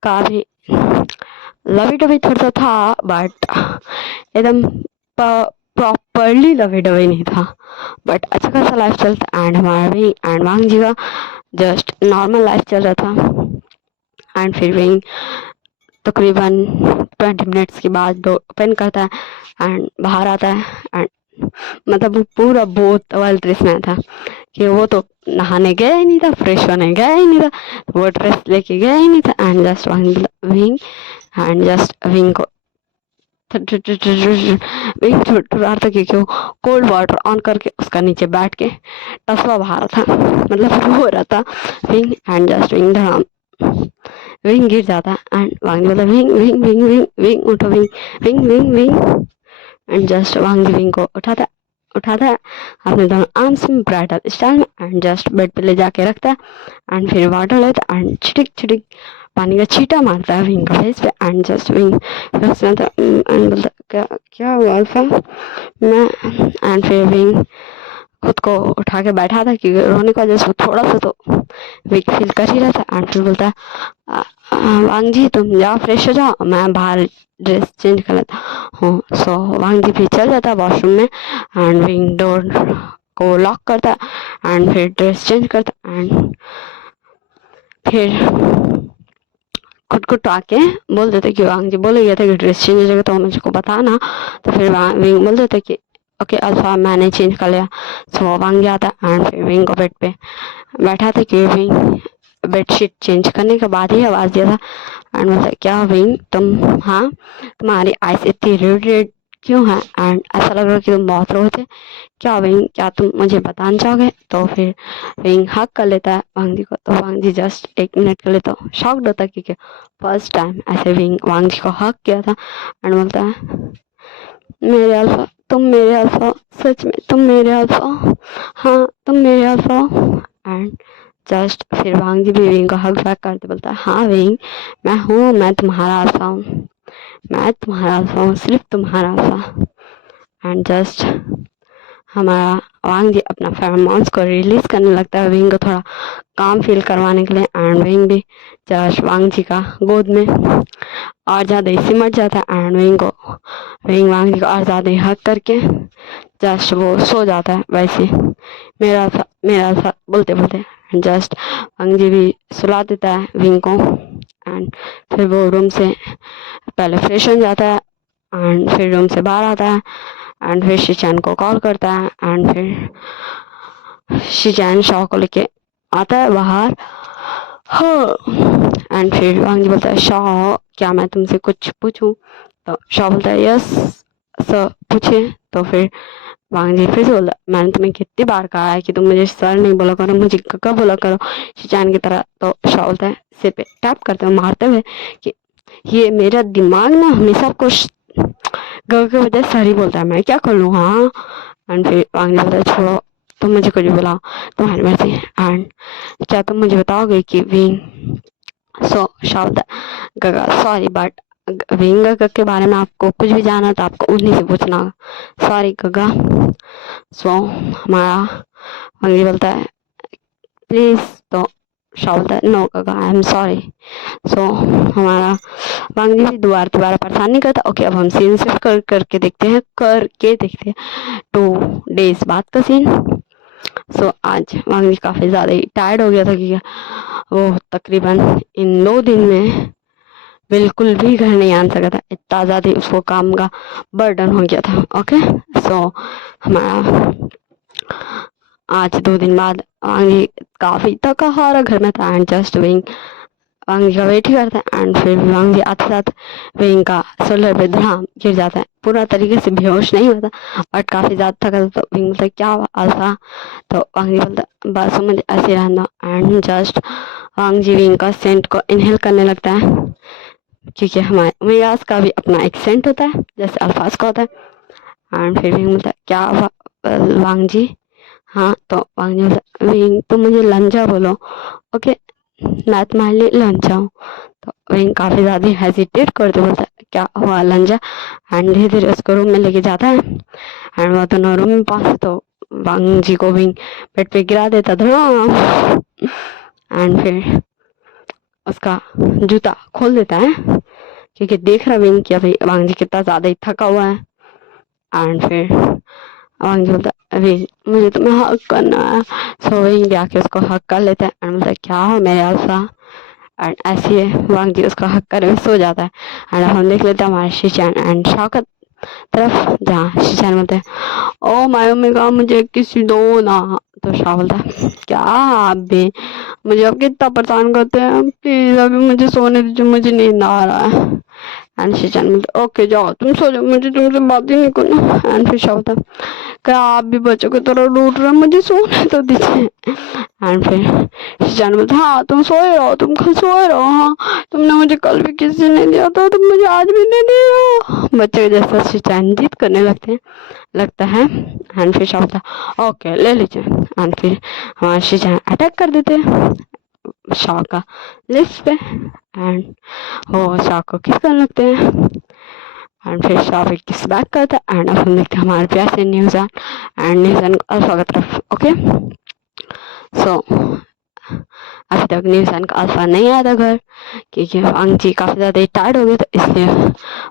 का भी लवी डवी थोड़ा सा था बट एकदम प्रॉपरली लवी डवी नहीं था बट अच्छा खासा लाइफ चलता एंड हमारा भी एंड वांग जी का जस्ट नॉर्मल लाइफ चल रहा था। एंड फिर भी तकरीबन 20 मिनट्स के बाद डोर ओपन करता है एंड बाहर आता है एंड मतलब वो पूरा बहुत वाइल्ड ड्रेस में था कि वो तो नहाने गया ही नहीं था फ्रेश होने गया ही नहीं था वो ड्रेस लेके गया ही नहीं था and just wing and just wing को विंग रहा था कि क्यों कोल्ड वाटर ऑन करके उसका नीचे बैठ के टसवा बहा रहा था मतलब रो रहा था विंग एंड जस्ट विंग धड़ाम विंग गिर जाता एंड वांग बोला Wing Wing Wing Wing Wing उठो Wing Wing Wing Wing and just Wang Wing को उठाता है अपने दोनों आर्म्स में ब्राइडल स्टाइल में एंड जस्ट बेड पे ले जाके रखता है एंड फिर वाटर लेता है एंड छिटिक छिटिक पानी का छींटा मारता है विंग का फेस पे एंड जस्ट विंग एंड बोलता क्या क्या हुआ अल्फा मैं एंड फिर विंग खुद को उठा के बैठा था क्योंकि रोने की वजह से थोड़ा सा तो वीक फील कर ही रहा था एंड फिर बोलता है वांग जी तुम जाओ फ्रेश हो जाओ मैं बाहर ड्रेस चेंज कर लेता हूँ। सो वांग जी फिर चल जाता है वॉशरूम में एंड विंग डोर को लॉक करता है एंड फिर ड्रेस चेंज करता एंड फिर खुद को टाके बोल देते कि वांग जी बोले गया था कि ड्रेस चेंज हो जाएगा तो मुझको बताना तो फिर विंग बोल देते कि ओके अल्फा मैंने चेंज कर लिया। सो वांग जी आता एंड फिर विंग को बेड पे बैठा था कि विंग बेडशीट चेंज करने के बाद ही आवाज़ दिया था एंड बोलता क्या विंग तुम हाँ तुम्हारी आइस इतनी रेड रेड क्यों है एंड ऐसा लग रहा है कि तुम बहुत रो थे क्या विंग क्या तुम मुझे बताना चाहोगे। तो फिर विंग हक कर लेता है वांग जी को तो वांग जी जस्ट 1 मिनट के लिए तो शॉक्ड होता है क्योंकि फर्स्ट टाइम ऐसे विंग वांग जी को हक किया था एंड बोलता है मेरे अल्फा तुम मेरे अल्फा सच में तुम मेरे अल्फा हाँ तुम मेरे अल्फा एंड जस्ट फिर वांग जी भी विंग को हक बैक करते बोलता है हाँ विंग मैं हूँ मैं तुम्हारा अल्फा हूँ मैं तुम्हारा अल्फा हूँ सिर्फ तुम्हारा अल्फा एंड जस्ट हमारा वांग जी अपना फेरोमोन्स को रिलीज करने लगता है विंग को थोड़ा काम फील करवाने के लिए एंड विंग भी जस्ट वांग जी का गोद में और ज़्यादा ही सिमट जाता है एंड विंग वांग जी को और ज़्यादा ही हक करके जस्ट वो सो जाता है वैसे मेरा अल्फा बोलते बोलते जस्ट वांग जी भी सुला देता है विंग को एंड फिर वो रूम से पहले फ्रेश हो जाता है एंड फिर रूम से बाहर आता है एंड फिर शिचैन को कॉल करता है एंड फिर शिचैन शॉ को लेके आता है बाहर हाँ एंड फिर वांग जी बोलता है शॉ क्या मैं तुमसे कुछ पूछूं तो शॉ बोलता है यस सर पूछिए। तो फिर वांग जी फिर से बोला मैंने तुम्हें कितनी बार कहा है कि तुम मुझे सर नहीं बोला करो मुझे कक्का बोला करो शिचैन की तरह। तो शॉ बोलता है सिर पे टैप करते हुए मारते हुए कि ये मेरा दिमाग ना हमेशा कुछ गर्व की वजह सर ही बोलता है मैं क्या कर लूँ हाँ एंड फिर वांग जी बोलता है छोड़ो तुम मुझे कुछ बुलाओ तुम्हारी मर्जी एंड क्या तुम मुझे बताओगे कि विंग सो शब्द गगा सॉरी बट विंग गगा के बारे में आपको कुछ भी जाना तो आपको उन्हीं से पूछना होगा सॉरी गगा। सो हमारा वांग जी बोलता है प्लीज़ तो शॉ बोलता है नो गगा आई एम सॉरी। सो हमारा वांग जी भी दोबारा परेशान नहीं करता। ओके अब हम सीन सिर्फ करके देखते हैं 2 डेज बाद का सीन। सो आज वांग जी काफ़ी ज़्यादा ही टायर्ड हो गया था कि वो तकरीबन इन 2 दिन में बिल्कुल भी घर नहीं आ सका था इतना ज़्यादा ही उसको काम का बर्डन हो गया था। ओके सो हमारा आज 2 दिन बाद वांग जी काफ़ी थका हारा घर में था एंड जस्ट विंग वांग जी का वेट ही करता है एंड फिर वांग जी आते साथ विंग का शोल्डर पे धड़ाम गिर जाता है, पूरा तरीके से बेहोश नहीं होता बट काफी ज्यादा थका था। तो विंग बोलता है क्या हुआ अल्फा? तो वांग जी बोलता है बस मुझे ऐसे रहना एंड जस्ट वांग जी विंग का सेंट को इनहेल करने लगता है, क्योंकि हमारे ओमेगास का भी अपना एक सेंट होता है जैसे अल्फाज का होता है। एंड फिर विंग बोलता है क्या हुआ वांग जी? हाँ तो वांग जी बोलता है विंग तुम मुझे लंजा बोलो, ओके मैं तुम्हारे लिए लंजा हूँ। तो विंग काफी ज्यादा हेजिटेट करते बोलता है क्या हुआ लंजा? एंड धीरे धीरे उसको रूम में लेके जाता है एंड वो दोनों रूम में पास तो वांग जी को विंग बेड पे गिरा देता था एंड फिर उसका जूता खोल देता है, क्योंकि देख रहा विंग कि अभी वांग जी कितना ज्यादा ही थका हुआ है। एंड फिर वांग जी बोलता है अभी मुझे तुम्हें हक करना है। सो विंग भी आके उसको हक कर लेता है एंड बोलता है क्या हो मेरे अल्फा? एंड ऐसे ही वांग जी उसको हक कर सो जाता है। एंड हम देख लेते हैं हमारे शिचैन एंड शौकत तरफ, जहाँ शिचैन बोलते हैं ओ माय ओमेगा मुझे किसी दो ना। तो शाह बोलता है क्या आप भी मुझे अब कितना परेशान करते हैं, प्लीज अभी मुझे सोने दीजिए, मुझे नींद आ रहा है। एंड शिचैन बोलते ओके जाओ तुम सो जाओ, मुझे तुमसे बात ही नहीं करना। एंड फिर शाह बोलता क्या आप भी बच्चों की तरह रूठ रहे, मुझे सोने तो दीजिए। एंड फिर शिजान बोलता हाँ तुम सोए रहो, तुम कल सोए रहो, हाँ तुमने मुझे कल भी किसी ने दिया था, तुम मुझे आज भी नहीं दे रहे हो। बच्चे जैसा शिजान जिद करने लगता है। एंड फिर बोलता ओके ले लीजिए। एंड फिर हमारे शिजान अटैक कर देते हैं शाह का लिफ्ट पे एंड वो शाह को किस करने लगते हैं एंड फिर शाह पे किस बैक करता है। एंड अब हम देखते हैं हमारे प्यार से न्यूज़ान एंड न्यूज़ान अल्फा की तरफ। ओके सो अभी तक न्यूज़ान का अल्फा नहीं आया था घर, क्योंकि वांग जी काफ़ी ज़्यादा टायर्ड हो गए थे, इसलिए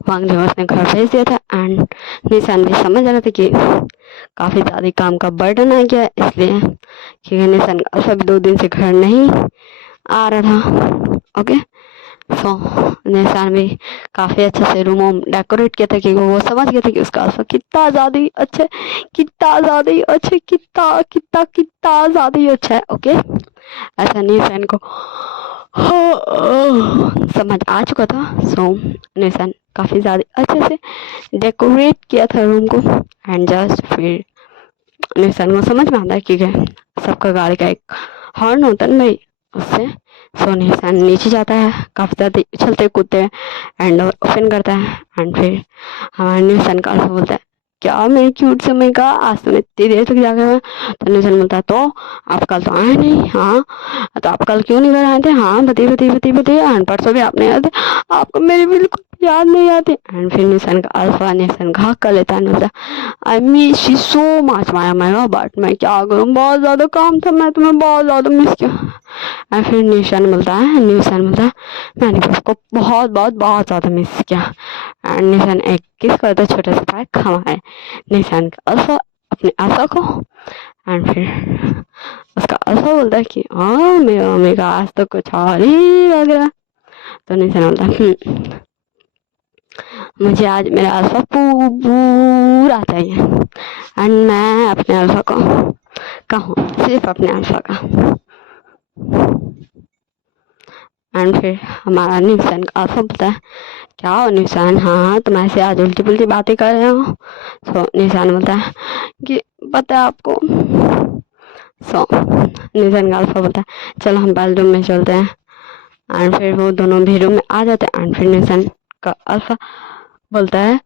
वांग जी उसने घर भेज दिया था। एंड निशान भी समझ रहा था कि काफ़ी ज़्यादा काम का बर्डन आ गया, इसलिए क्योंकि निशान का अल्फा भी 2 दिन से घर नहीं आ रहा था। ओके सो निशान भी काफ़ी अच्छे से रूम वूम डेकोरेट किया था, क्योंकि वो समझ गया था कि उसका अल्फा कितना ज़्यादा ही अच्छा है, कितना ज़्यादा ही अच्छा, कितना कितना कितना ज़्यादा ही अच्छा है। ओके ऐसा निशान को समझ आ चुका था। सो निशान काफ़ी ज़्यादा अच्छे से डेकोरेट किया था रूम को एंड जस्ट फिर निशान को समझ में आता है कि सबका गाड़ी का एक हॉर्न होता है भाई, उससे सो निशान नीचे जाता है, काफ़ी ज़्यादा उछलते कूदते एंड ओपन करता है। एंड फिर हमारे निशान का अल्फा बोलता है क्या मेरी क्यूट समय का आज तो मैं इतनी देर तक जागा हुआ। तो निशान बोलता है तो आप कल तो आए नहीं, हाँ तो आप कल क्यों नहीं घर आए थे? हाँ बताइए एंड परसों भी आप नहीं आए थे, आपको मेरी बिल्कुल याद नहीं आती। एंड फिर निशान का अल्फा निशान का हक कर लेता है, I miss you so much Maya Maya, but मैं क्या करूँ बहुत ज़्यादा काम था, मैं तुम्हें बहुत ज़्यादा मिस किया। और फिर निशान बोलता है मैंने भी उसको बहुत बहुत बहुत ज़्यादा मिस किया। एंड निशान एक किस करता है छोटा सा पैक हमारे निशान का अल्फा अपने अल्फा को। एंड फिर उसका अल्फा बोलता है कि हाँ मेरा ओमेगा आज तो कुछ और ही लग रहा। तो निशान बोलता है मुझे आज मेरा अल्फा पूरा चाहिए एंड मैं अपने अल्फा को कहूँ सिर्फ अपने अल्फा का। एंड फिर हमारा निशान का अल्फा बोलता है क्या हो निशान, हाँ तुम ऐसे आज उल्टी पुल्टी बातें कर रहे हो। सो निशान बोलता है कि पता है आपको। सो निशान का अल्फा बोलता है चलो हम बेडरूम में चलते हैं। एंड फिर वो दोनों भी रूम में आ जाते हैं। एंड फिर निशान का अल्फा बोलता है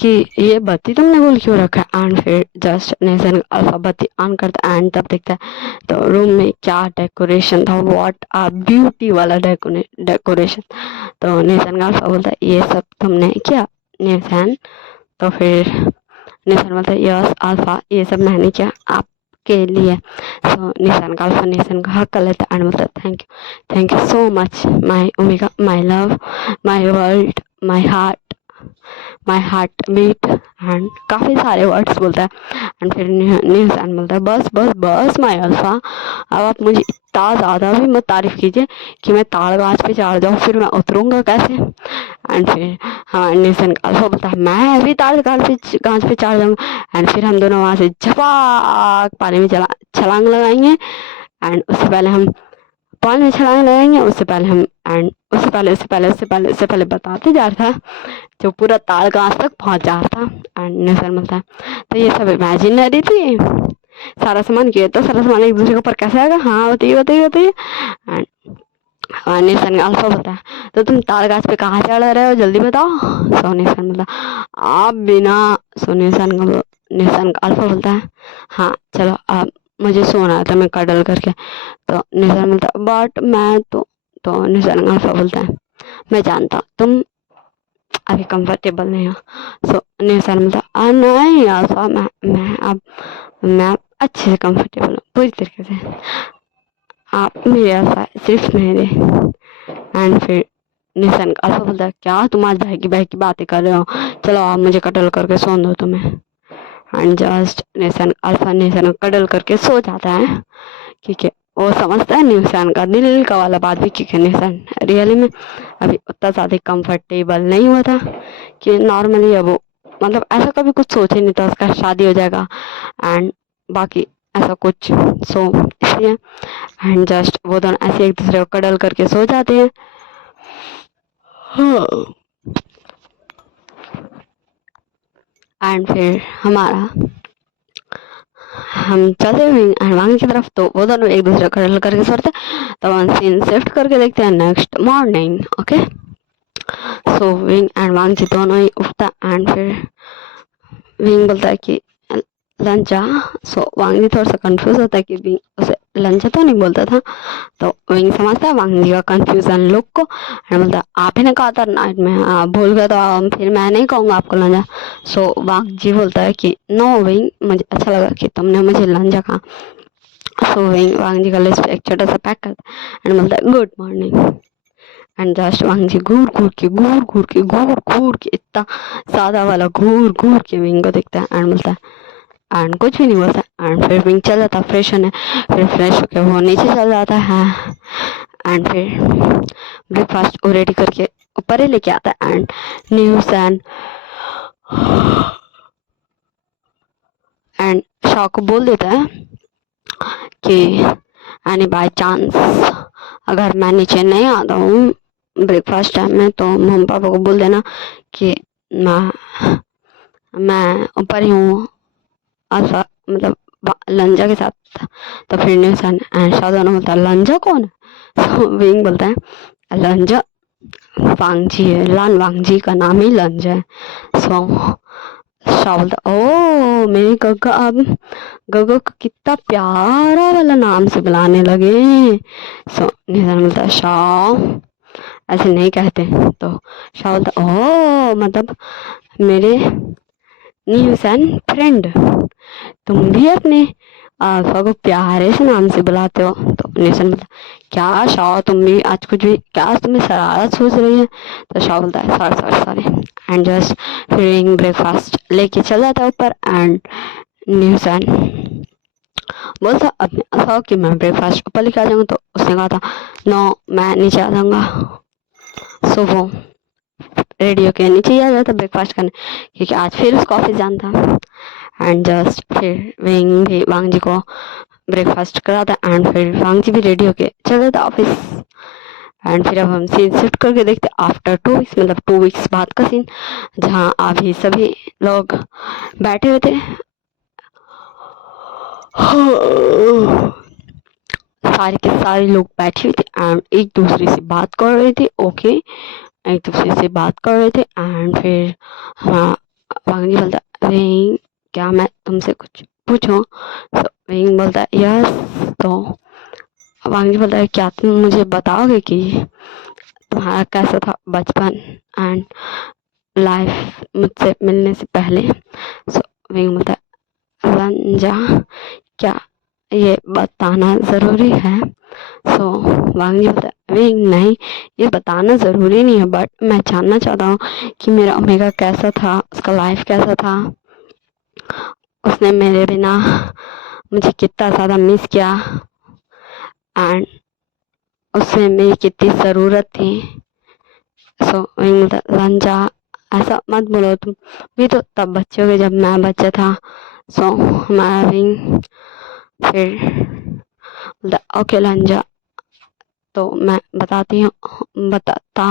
कि ये बत्ती तुमने गोल क्यों रखा है। एंड फिर जस्ट निशान अल्फा बत्ती ऑन करता है एंड तब देखता है तो रूम में क्या डेकोरेशन था, व्हाट आ ब्यूटी वाला डेकोरेशन। तो निशान अल्फा बोलता है ये सब तुमने किया निशान? तो फिर निशान बोलता है यस अल्फा ये सब मैंने किया आपके लिए। सो निशान का अल्फा निशान का हक कर लेता है एंड बोलता है thank you so much my omega my love my world my heart beat and काफ़ी सारे वर्ड्स बोलता है। एंड फिर निशान बोलता है बस माय अल्फा, अब आप मुझे इतना ज़्यादा भी मत तारीफ कीजिए कि मैं ताड़ गाछ पे चढ़ जाऊँ, फिर मैं उतरूँगा कैसे। एंड फिर हाँ निशान अल्फा बोलता है मैं भी ताड़ गाछ पे चढ़ जाऊँगा। एंड फिर हम दोनों वहाँ से झपाक पानी में छलांग लगाएंगे। एंड उससे पहले हम पॉल में छलांग लगाएंगे उससे पहले हम एंड उससे पहले बताते जा रहा था, जो पूरा ताड़गाछ तक पहुंच जा रहा था। एंड निशान बोलता है तो ये सब इमेजिनरी थी, सारा सामान किया तो सारा सामान एक दूसरे के ऊपर कैसे आएगा, हाँ बताइए बताइए बताइए। एंड निशान अल्फा बोलता है तो तुम ताड़गाछ पे कहाँ चढ़ रहे हो, जल्दी बताओ। सो निशान बोलता आप बिना, सो निशान अल्फा बोलता है हाँ चलो अब मुझे सोना है तो मैं कडल करके। तो निशान बोलता बट मैं तो निशान अल्फा बोलता है मैं जानता तुम अभी कंफर्टेबल नहीं हो। सो निशान बोलता नहीं अल्फा मैं अच्छे से कंफर्टेबल हूँ पूरी तरीके से, आप मेरे अल्फा सिर्फ मेरे। एंड फिर निशान अल्फा बोलता है क्या तुम आज बहकी बहकी बातें कर रहे हो, चलो आप मुझे कटल करके सो दो तुम्हें। एंड जस्ट निशान कडल करके सो जाता है, ठीक है। वो समझता है निशान का दिल का वाला बात भी, क्योंकि निशान रियली में अभी उतना ज़्यादा कंफर्टेबल नहीं हुआ था कि नॉर्मली अब वो मतलब ऐसा कभी कुछ सोचे नहीं था उसका शादी हो जाएगा एंड बाकी ऐसा कुछ। सो इसलिए एंड जस्ट वो दोनों ऐसे एक दूसरे को कडल करके सो जाते हैं। एंड फिर हम चलते हुए हनुमान की तरफ, तो वो दोनों एक दूसरे को कडल करके सोते हैं। तो हम सीन शिफ्ट करके देखते हैं next morning. Okay so Wing and Wang ji दोनों ही उठता एंड फिर विंग बोलता है कि लंचा। सो वांग जी थोड़ा सा कंफ्यूज होता है कि विंग उसे लंचा तो नहीं बोलता था, तो विंग समझता है वांग जी का कंफ्यूजन लुक को एंड बोलता है आप ही ने कहा था नाइट में, आप भूल गए तो फिर मैं नहीं कहूँगा आपको लंजा। सो वांग जी बोलता है कि नो विंग मुझे अच्छा लगा कि तुमने मुझे लंजा कहा। सो विंग वांग जी का लिस्ट एक छोटा सा पैक करता है एंड बोलता है गुड मॉर्निंग। एंड जस्ट वांग जी घूर के इतना सादा वाला घूर के विंग को देखता है एंड बोलता है एंड कुछ भी नहीं बोलता एंड फिर विंग चल जाता फ्रेश होने। फिर फ्रेश होकर वो नीचे चल जाता है एंड फिर ब्रेकफास्ट वो रेडी करके ऊपर ही लेके आता है एंड न्यूज एंड शाह को बोल देता है कि एनी बाय चांस अगर मैं नीचे नहीं आता हूँ ब्रेकफास्ट टाइम में तो मम्मी पापा को बोल देना कि मैं ऊपर ही हूँ ऐसा मतलब लंजा के साथ। तो फिर निशान एंड शाह दोनों बोलता है लंजा कौन है। तो विंग बोलता है लंजा वांगजी है, लान वांगजी का नाम ही लंजा है। सो शाह बोलता ओ मेरी गग्गा अब गग्गा को कितना प्यारा वाला नाम से बुलाने लगे। सो निशान बोलता है शाह ऐसे नहीं कहते। तो शाह बोलता ओ मतलब मेरे न्यूज एंड फ्रेंड तुम भी अपने अल्फा को प्यारे से नाम से बुलाते हो। तो निशन बोलता क्या शाह तुम भी आज कुछ भी क्या आज तुम्हें शरारत सोच रही है। तो शाह बोलता है सॉरी एंड जस्ट फिर ब्रेकफास्ट लेके चल जाता है ऊपर एंड निशन बोलता अपने अल्फा कि मैं ब्रेकफास्ट ऊपर लेके आ जाऊंगा। तो उसने कहा था नो मैं नीचे आ जाऊंगा। सो वो रेडियो के नीचे ही आ जाता ब्रेकफास्ट करने, क्योंकि आज फिर उसको ऑफिस जाना था। एंड जस्ट फिर विंग भी वांग जी को ब्रेकफास्ट कराता एंड फिर वांग जी भी रेडी होके चल जाता ऑफिस। एंड फिर अब हम सीन शिफ्ट करके देखते आफ्टर 2 वीक्स मतलब 2 वीक्स बाद का सीन, जहाँ अभी सभी लोग बैठे हुए थे। सारे के सारे लोग बैठे हुए थे एंड एक दूसरे से बात कर रहे थे। ओके एक दूसरे से बात कर रहे थे एंड फिर हाँ वांग जी बोलता विंग क्या मैं तुमसे कुछ पूछूं। तो विंग बोलता है यस। तो वांग जी बोलता है क्या तुम मुझे बताओगे कि तुम्हारा कैसा था बचपन एंड लाइफ मुझसे मिलने से पहले। सो विंग बोलता है रंजा क्या ये बताना ज़रूरी है। सो वांग जी बोलता है विंग नहीं ये बताना ज़रूरी नहीं है बट मैं जानना चाहता हूँ कि मेरा ओमेगा कैसा था, उसका लाइफ कैसा था, उसने मेरे बिना मुझे कितना ज़्यादा मिस किया एंड उससे मेरी कितनी ज़रूरत थी। सो रंजा ऐसा मत बोलो तुम भी तो तब बच्चे हो गए जब मैं बच्चा था। सो हमारा विंग फिर ओके रंजा तो मैं बताता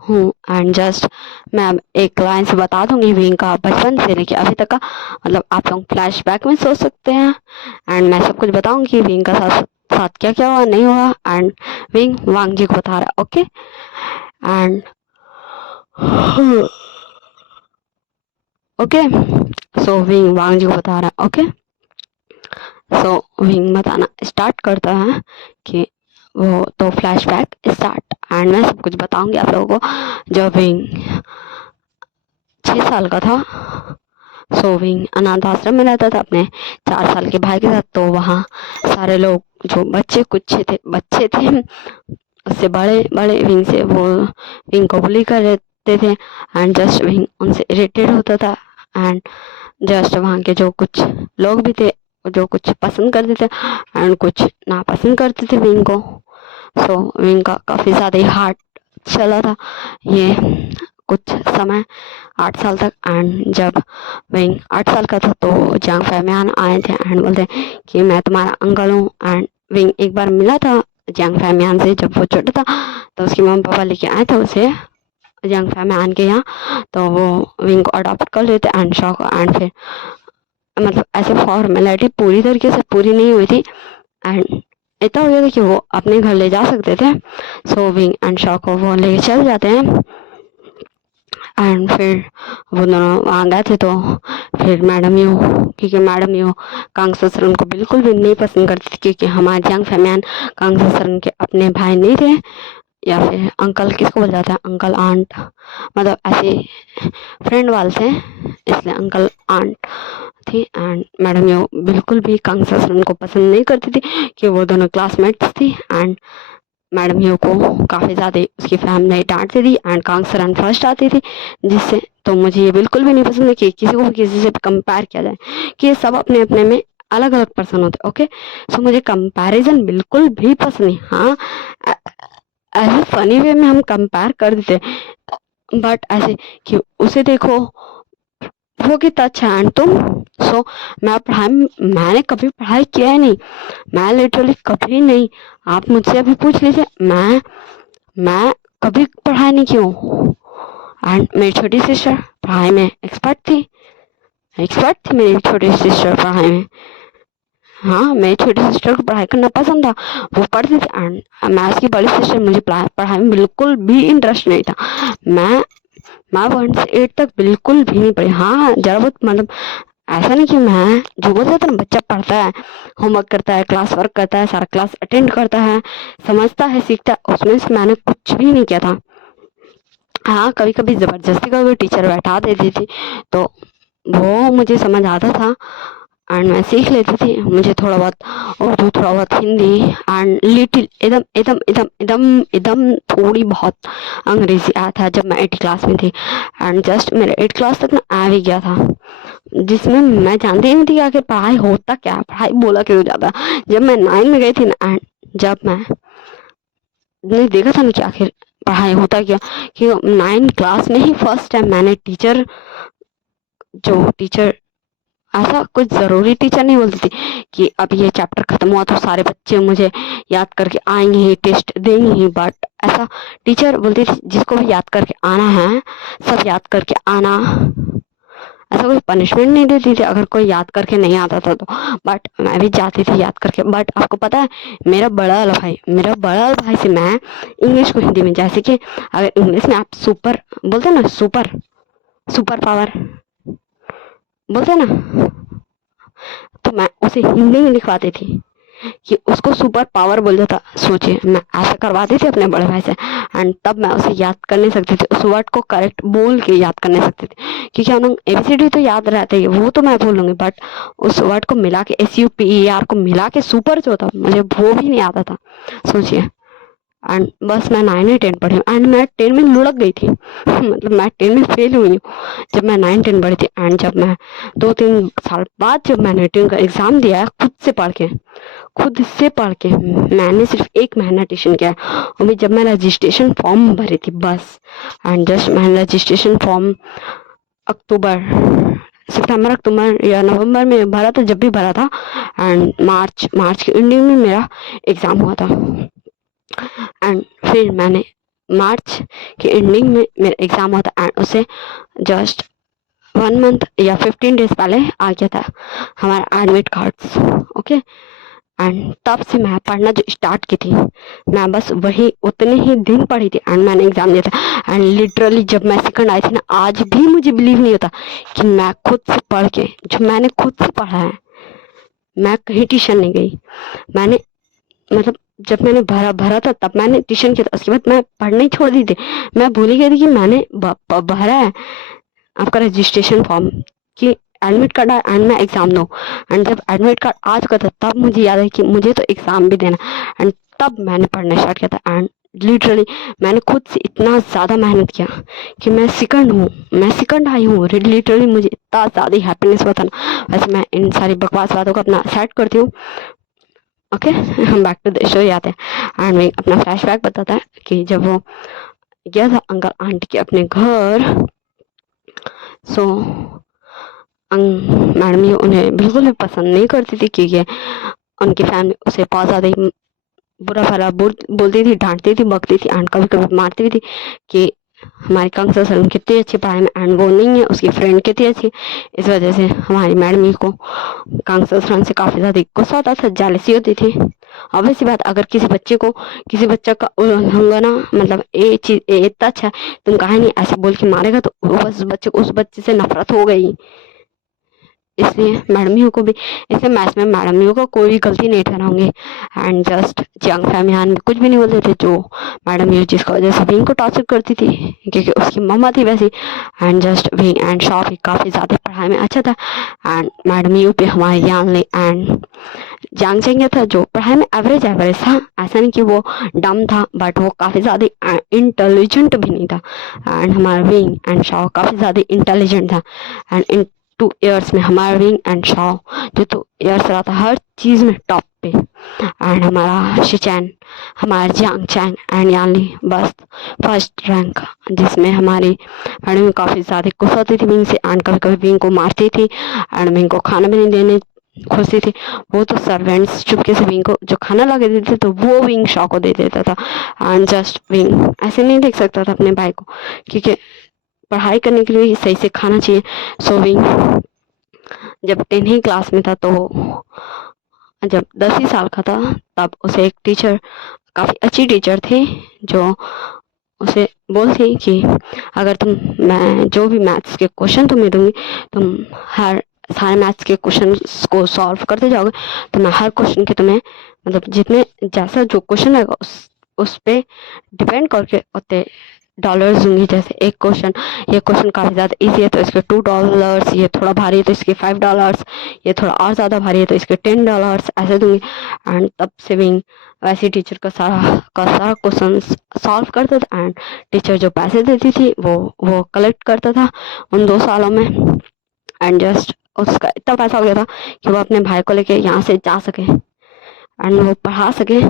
हूँ एंड जस्ट मैं अब एक लाइन से बता दूंगी विंग का बचपन से लेके अभी तक का, मतलब आप लोग फ्लैशबैक में सोच सकते हैं एंड मैं सब कुछ बताऊंगी विंग का साथ साथ क्या क्या हुआ नहीं हुआ एंड विंग वांग जी को बता रहा है। Okay and okay so Wing Wang ji को बता रहा है। ओके सो विंग बताना स्टार्ट करता है कि वो तो फ्लैशबैक स्टार्ट एंड मैं सब कुछ बताऊंगी आप लोगों को। जब विंग 6 साल का था सो विंग अनाथ आश्रम में रहता था अपने 4 साल के भाई के साथ। तो वहाँ सारे लोग जो बच्चे थे उससे बड़े बड़े विंग से वो विंग को बुली कर देते थे एंड जस्ट विंग उनसे इरिटेट होता था एंड जस्ट वहाँ के जो कुछ लोग भी थे जो कुछ पसंद करते थे एंड कुछ नापसंद करते थे विंग को। सो विंग का काफ़ी ज़्यादा ही हार्ड चला था ये कुछ समय 8 साल तक एंड जब विंग 8 साल का था तो जांग फैमियान आए थे एंड बोलते कि मैं तुम्हारा अंकल हूँ एंड विंग एक बार मिला था जांग फैमियान से जब वो छोटा था। तो उसके मम्मी पापा लेके आए थे उसे जांग फैमियान के यहाँ। तो वो विंग को अडॉप्ट कर लेते एंड शौक एंड फिर मतलब ऐसे फॉर्मेलिटी पूरी तरीके से पूरी नहीं हुई थी एंड इतना हो गया था कि वो अपने घर ले जा सकते थे। सो विंग एंड शौक को वो लेके चल जाते हैं एंड फिर वो दोनों वहाँ गए थे। तो फिर मैडम यू क्योंकि मैडम यू कांग ससरन को बिल्कुल भी नहीं पसंद करती थी क्योंकि हमारे जंग फैमियान कांग ससरन के अपने भाई नहीं थे या फिर अंकल किसको बोल जाता है अंकल आंट मतलब ऐसे फ्रेंड वाले थे इसलिए अंकल आंट थी एंड मैडम यू बिल्कुल भी कांग ससरन को पसंद नहीं करती थी कि वो दोनों क्लासमेट्स थी एंड मैडम यू को काफ़ी ज़्यादा उसकी फैमिली डांटती थी एंड कांग सरन फर्स्ट आती थी जिससे तो मुझे ये बिल्कुल भी नहीं पसंद है कि किसी को भी किसी से कंपेयर किया जाए कि ये सब अपने अपने में अलग अलग पर्सन होते। ओके सो मुझे कंपैरिजन बिल्कुल भी पसंद नहीं। हाँ ऐसे फनी वे में हम कंपेयर कर देते बट ऐसे कि उसे देखो वो कितना अच्छा है एंड तुम सो मैंने कभी पढ़ाई किया ही नहीं मैं लिटरली कभी नहीं। आप मुझसे अभी पूछ लीजिए मैं कभी पढ़ाई नहीं की हूँ एंड मेरी छोटी सिस्टर पढ़ाई में एक्सपर्ट थी मेरी छोटी सिस्टर पढ़ाई में। हाँ मेरी छोटी सिस्टर को पढ़ाई करना पसंद था वो पढ़ती थी एंड मैं उसकी बड़ी सिस्टर मुझे पढ़ाई में बिल्कुल भी इंटरेस्ट नहीं था। मैं 1 से 8 तक बिल्कुल भी नहीं पढ़ी। हाँ जरा बहुत मतलब ऐसा नहीं कि मैं जो बोल जाता ना बच्चा पढ़ता है होमवर्क करता है क्लास वर्क करता है सारा क्लास अटेंड करता है समझता है सीखता है उसमें से मैंने कुछ भी नहीं किया था। हाँ कभी कभी ज़बरदस्ती का कोई टीचर बैठा देती थी तो वो मुझे समझ आता था एंड मैं सीख लेती थी। मुझे थोड़ा बहुत उर्दू थोड़ा बहुत हिंदी एंड लिटिल एकदम एकदम एकदम एकदम एकदम थोड़ी बहुत अंग्रेज़ी आया था जब मैं 8 क्लास में थी एंड जस्ट मेरे 8 क्लास तक ना आ भी गया था जिसमें मैं जानती नहीं थी कि आखिर पढ़ाई होता क्या पढ़ाई बोला क्यों जाता। जब मैं 9 में गई थी ना एंड जब मैंने देखा था ना कि आखिर पढ़ाई होता क्या कि 9 क्लास में ही फर्स्ट टाइम मैंने टीचर ऐसा कुछ ज़रूरी टीचर नहीं बोलती थी कि अब ये चैप्टर ख़त्म हुआ तो सारे बच्चे मुझे याद करके आएंगे ही टेस्ट देंगे ही बट ऐसा टीचर बोलती थी जिसको भी याद करके आना है सब याद करके आना। ऐसा कोई पनिशमेंट नहीं देती थी अगर कोई याद करके नहीं आता था तो बट मैं भी जाती थी याद करके। बट आपको पता है मेरा बड़ा वाला भाई से मैं इंग्लिश को हिंदी में जैसे कि अगर इंग्लिश में आप सुपर बोलते हैं ना सुपर पावर बोलते हैं ना तो मैं उसे हिंदी में लिखवाती थी कि उसको सुपर पावर बोल जाता। सोचिए मैं ऐसा करवाती थी अपने बड़े भाई से एंड तब मैं उसे याद कर नहीं सकती थी उस वर्ड को करेक्ट बोल के याद कर नहीं सकती थी क्योंकि हम लोग ABCD तो याद रहते ही वो तो मैं बोल लूँगी बट उस वर्ड को मिला के SUPER को मिला के सुपर जो था मुझे वो भी नहीं आता था। सोचिए एंड बस मैं 9 और 10 पढ़ी हूँ एंड मैं 10 में लुढ़क गई थी मतलब मैं 10 में फेल हुई हूँ जब मैं 9 10 पढ़ी थी एंड जब मैं 2 3 साल बाद जब मैंने 10 का एग्ज़ाम दिया है खुद से पढ़ के मैंने सिर्फ 1 महीना ट्यूशन किया और भी जब मैं रजिस्ट्रेशन फॉर्म भरी थी बस एंड जस्ट मैंने रजिस्ट्रेशन फॉर्म सितंबर अक्टूबर या नवंबर में भरा था जब भी भरा था एंड मार्च के एंडिंग में मेरा एग्ज़ाम हुआ था एंड फिर मैंने मार्च के एंडिंग में मेरा एग्ज़ाम होता एंड उससे जस्ट 1 मंथ या 15 डेज पहले आ गया था हमारा एडमिट कार्ड्स। ओके, एंड तब से मैं पढ़ना जो स्टार्ट की थी, मैं बस वही उतने ही दिन पढ़ी थी एंड मैंने एग्ज़ाम दिया था। एंड लिटरली जब मैं सेकंड आई थी ना, आज भी मुझे बिलीव नहीं होता कि मैं खुद से पढ़ के, जो मैंने खुद से पढ़ा है, मैं कहीं ट्यूशन नहीं गई। मैंने मतलब जब मैंने भरा भरा था तब मैंने ट्यूशन किया था, उसके बाद मैं पढ़ना ही छोड़ दी थी। मैं भूल ही गई थी कि मैंने भरा है आपका रजिस्ट्रेशन फॉर्म कि एडमिट कार्ड एंड मैं एग्ज़ाम दूँ। एंड जब एडमिट कार्ड आ चुका था तब मुझे याद है कि मुझे तो एग्ज़ाम भी देना। एंड तब मैंने पढ़ना स्टार्ट किया था एंड लिटरली मैंने खुद से इतना ज़्यादा मेहनत किया कि मैं सेकंड आई हूँ। लिटरली मुझे इतना ज़्यादा हैप्पीनेस हुआ था ना। वैसे मैं इन सारी बकवास बातों को अपना सेट करती हूँ। ओके, हम बैक टू द स्टोरी आते हैं एंड मैं अपना फ्लैशबैक बताता है कि जब वो गया था अंकल आंटी के अपने घर, सो मैडम ये उन्हें बिल्कुल भी पसंद नहीं करती थी क्योंकि उनकी फैमिली उसे बहुत ज़्यादा ही बुरा भला बोलती थी, डांटती थी, बकती थी एंड कभी कभी मारती भी थी कि हमारी कंसर सर कितनी अच्छी पढ़ाई में एंड वो नहीं है, उसकी फ्रेंड कितनी अच्छी। इस वजह से हमारी मैडम को कंसर सर से काफ़ी ज़्यादा गुस्सा होता था, जेलसी होती थी। ऑब्वियस सी बात, अगर किसी बच्चा का उल्लंघना मतलब ये चीज़ इतना अच्छा है, तुम कहा नहीं ऐसे बोल के मारेगा तो उस बच्चे से नफरत हो गई। इसलिए मैडमियों को भी, इसलिए मैथ्स में मैडमियों को कोई भी गलती नहीं ठहराऊंगी एंड जस्ट जंग फैमियान भी कुछ भी नहीं बोलते थे। जो मैडमियों जिसकी वजह से विंग को टॉर्चर करती थी क्योंकि उसकी मम्मा थी वैसी, and just wing and shop भी काफ़ी ज़्यादा पढ़ाई में अच्छा था एंड मैडमियों पे हमारे ज्ञान ले एंड जांग चेंगे था जो पढ़ाई में एवरेज एवरेज था। ऐसा नहीं कि वो डम था, बट वो काफ़ी ज़्यादा इंटेलिजेंट भी नहीं था। एंड हमारा विंग एंड शॉ काफ़ी ज़्यादा इंटेलिजेंट था एंड इन 2 ईयर्स में हमारा विंग एंड शॉ जो 2 ईयर्स रहा था हर चीज़ में टॉप पे। एंड हमारा शिचैन, हमारा जियांग चैंग एंड यानली बस फर्स्ट रैंक, जिसमें हमारी मैडम काफ़ी ज़्यादा गुस्सा होती थी विंग से एंड कभी कभी विंग को मारती थी एंड विंग को खाना भी नहीं देने खुशी थी। वो तो सर्वेंट्स चुपके से विंग को जो खाना ला के देते थे तो वो विंग शॉ को दे देता था एंड जस्ट विंग ऐसे नहीं देख सकता था अपने भाई को क्योंकि पढ़ाई करने के लिए सही से खाना चाहिए। सो विंग जब 10वीं क्लास में था तो जब 10 ही साल का था तब उसे एक टीचर, काफ़ी अच्छी टीचर थी, जो उसे बोलती कि अगर मैं जो भी मैथ्स के क्वेश्चन तुम्हें दूंगी, तुम हर सारे मैथ्स के क्वेश्चन को सॉल्व करते जाओगे तो मैं हर क्वेश्चन के तुम्हें मतलब जितने जैसा जो क्वेश्चन रहेगा उस पे डिपेंड करके उतने डॉलर्स दूंगी। जैसे एक क्वेश्चन, ये क्वेश्चन काफ़ी ज़्यादा इजी है तो इसके $2, ये थोड़ा भारी है तो इसके $5, ये थोड़ा और ज़्यादा भारी है तो इसके $10 ऐसे दूंगी। एंड तब से भी वैसे टीचर का सारा क्वेश्चन सॉल्व करता था एंड टीचर जो पैसे देती थी वो कलेक्ट करता था उन 2 सालों में। एंड जस्ट उसका इतना पैसा हो गया था कि वो अपने भाई को लेके यहाँ से जा सके एंड वो पढ़ा सके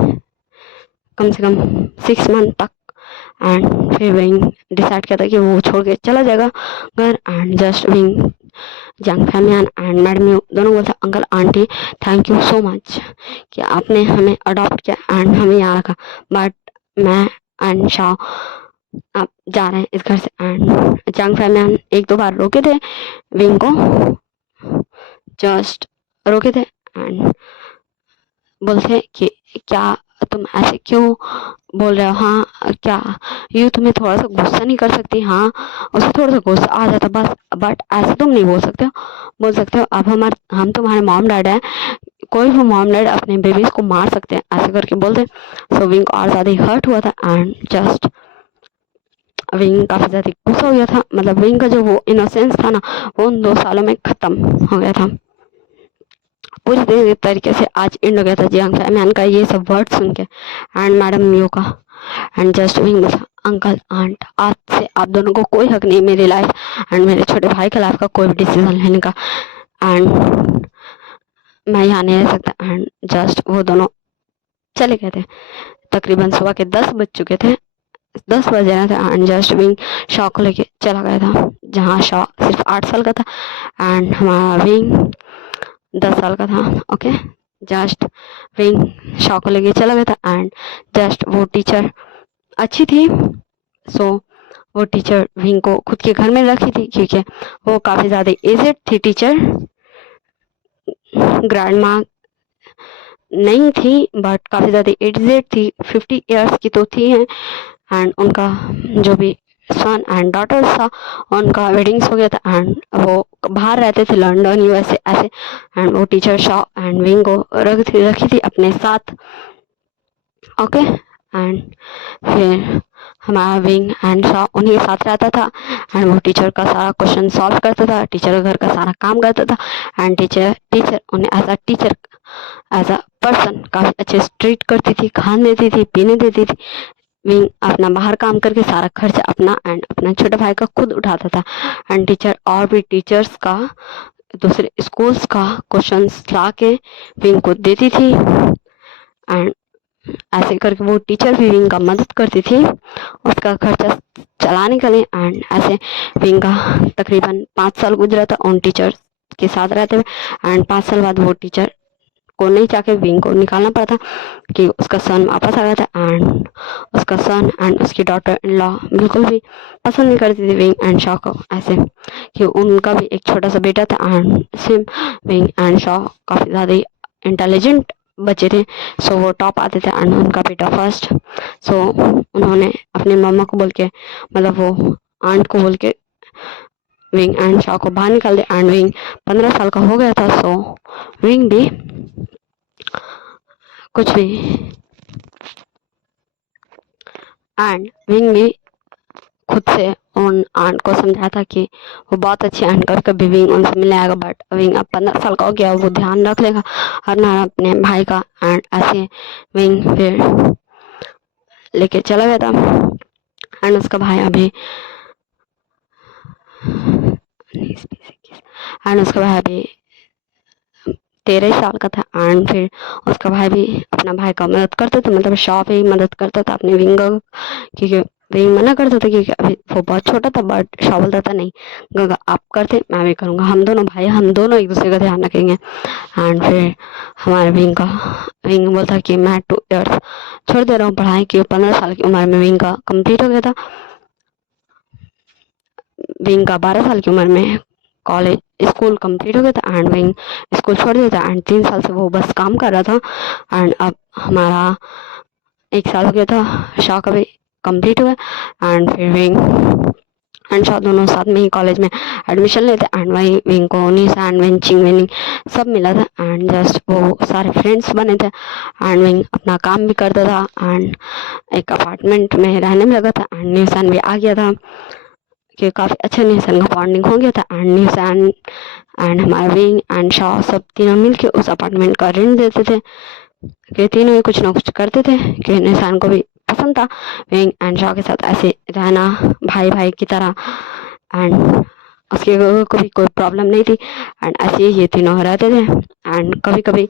कम से कम 6 मंथ तक। एंड फिर विंग डिसाइड किया था कि वो छोड़ के चला जाएगा घर एंड जस्ट विंग जंग फैमियान एंड मैडम दोनों बोलते uncle aunty thank you so much कि आपने हमें अडॉप्ट किया एंड हमें यहाँ रखा, बट मैं एंड शाह आप जा रहे हैं इस घर से। एंड जंग फैमियान 1-2 बार रोके थे विंग को, जस्ट रोके थे एंड बोलते कि क्या तुम ऐसे क्यों बोल रहे हो, हाँ क्या यू तुम्हें थोड़ा सा गुस्सा नहीं कर सकती, हाँ उसे थोड़ा सा गुस्सा आ जाता बस, बट ऐसे तुम नहीं बोल सकते हो। बोल सकते हो अब हम तुम्हारे मॉम डैड हैं, कोई भी मॉम डैड अपने बेबीज को मार सकते हैं ऐसे करके बोलते। सो विंग को और ज़्यादा ही हर्ट हुआ था एंड जस्ट विंग काफ़ी ज़्यादा गुस्सा हो गया था। मतलब विंग का जो वो इनोसेंस था ना वो उन 2 सालों में ख़त्म हो गया था पूरी तरीके से। आज एंड हो गया था जियांग फैमियान का ये सब वर्ड सुन के एंड मैडम मियो का। एंड जस्ट विंग बोला अंकल आंट आज से आप दोनों को कोई हक नहीं मेरी लाइफ एंड मेरे छोटे भाई के लाइफ का कोई भी डिसीजन लेने का एंड मैं यहाँ नहीं रह सकता। एंड जस्ट वो दोनों चले गए थे। तकरीबन सुबह के 10 बज चुके थे, 10 बज रहे थे एंड जस्ट विंग शॉ को लेके चला गया था जहाँ शॉ सिर्फ 8 साल का था एंड हमारा विंग 10 साल का था। ओके, जस्ट विंग शॉ को लेके चला गया था एंड जस्ट वो टीचर अच्छी थी, सो वो टीचर विंग को खुद के घर में रखी थी क्योंकि वो काफ़ी ज़्यादा एजेड थी टीचर, ग्रैंड माँ नहीं थी बट काफ़ी ज़्यादा एजेड थी, 50 इयर्स की तो थी हैं। एंड उनका जो भी सन एंड डॉटर्स था उनका वेडिंग्स हो गया था एंड वो बाहर रहते थे लंदन यूएसए ऐसे। एंड वो टीचर शॉ एंड विंग को रखी थी अपने साथ। ओके एंड फिर हमारा विंग एंड शॉ उन्हीं के साथ रहता था एंड वो टीचर का सारा क्वेश्चन सॉल्व करता था, टीचर का घर का सारा काम करता था एंड टीचर टीचर उन्हें as a teacher as a person काफ़ी अच्छे से ट्रीट करती थी, खाने देती थी, पीने देती थी। विंग अपना बाहर काम करके सारा खर्च अपना एंड अपना छोटे भाई का खुद उठाता था एंड टीचर और भी टीचर्स का दूसरे स्कूल्स का क्वेश्चंस ला के विंग को देती थी एंड ऐसे करके वो टीचर भी विंग का मदद करती थी उसका खर्चा चलाने के लिए। एंड ऐसे विंग का तकरीबन 5 साल गुजरा था उन टीचर के साथ रहते हुए एंड 5 साल बाद वो टीचर को नहीं चाह विंग को निकालना पड़ा था कि उसका सन वापस आ गया था एंड उसका सन एंड उसकी डॉटर इन लॉ बिल्कुल भी पसंद नहीं करती थी विंग एंड शॉ को, ऐसे कि उनका भी एक छोटा सा बेटा था and same wing and Shaw काफ़ी ज़्यादा इंटेलिजेंट बच्चे थे, सो वो टॉप आते थे एंड उनका बेटा फर्स्ट। सो उन्होंने अपनी मम्मा को बोल के मतलब वो आंट को बोल के विंग एंड शॉ को बाहर निकाल दिया एंड विंग 15 साल का हो गया था। सो विंग भी कुछ भी एंड विंग भी खुद से उन आंट को समझा था कि वो बहुत अच्छी आंट कर कभी विंग उनसे मिल आएगा बट विंग अब 15 साल का हो गया, वो ध्यान रख लेगा हर ना अपने भाई का एंड ऐसे विंग फिर लेके चला गया था एंड उसका भाई अभी एंड उसका भाई अभी 13 साल का था एंड फिर उसका भाई भी अपना भाई का मदद करता था, मतलब शॉ पे ही मदद करता था अपने विंग का, क्योंकि विंग मना करता था क्योंकि अभी वो बहुत छोटा था बट शॉ बोलता था नहीं गंगा आप करते मैं भी करूँगा, हम दोनों भाई हम दोनों एक दूसरे का ध्यान रखेंगे। एंड फिर हमारे विंग बोलता कि मैं 2 इयर्स छोड़ दे रहा हूँ पढ़ाई की, 15 साल की उम्र में विंग का कंप्लीट हो गया था, विंग का 12 साल की उम्र में कॉलेज स्कूल कंप्लीट हो गया था एंड विंग स्कूल छोड़ दिया था एंड 3 साल से वो बस काम कर रहा था एंड अब हमारा 1 साल हो गया था, शॉ का भी कंप्लीट हुआ एंड फिर विंग एंड शॉ दोनों साथ में ही कॉलेज में एडमिशन लेते एंड वही विंग को नीस एंड विंचिंग विनिंग सब मिला था एंड जस्ट वो सारे फ्रेंड्स बने थे एंड विंग अपना काम भी करता था एंड एक अपार्टमेंट में रहने में लगा था एंड न्यूसन भी आ गया था कि काफ़ी अच्छा न्यूसन का बॉन्डिंग हो गया था एंड न्यूसन एंड हमारा विंग एंड शॉ सब तीनों मिलके उस अपार्टमेंट का रेंट देते थे कि तीनों ही कुछ ना कुछ करते थे कि न्यूसन को भी पसंद था विंग एंड शॉ के साथ ऐसे रहना भाई भाई की तरह एंड उसके को भी कोई प्रॉब्लम नहीं थी एंड ऐसे ये तीनों रहते थे एंड कभी कभी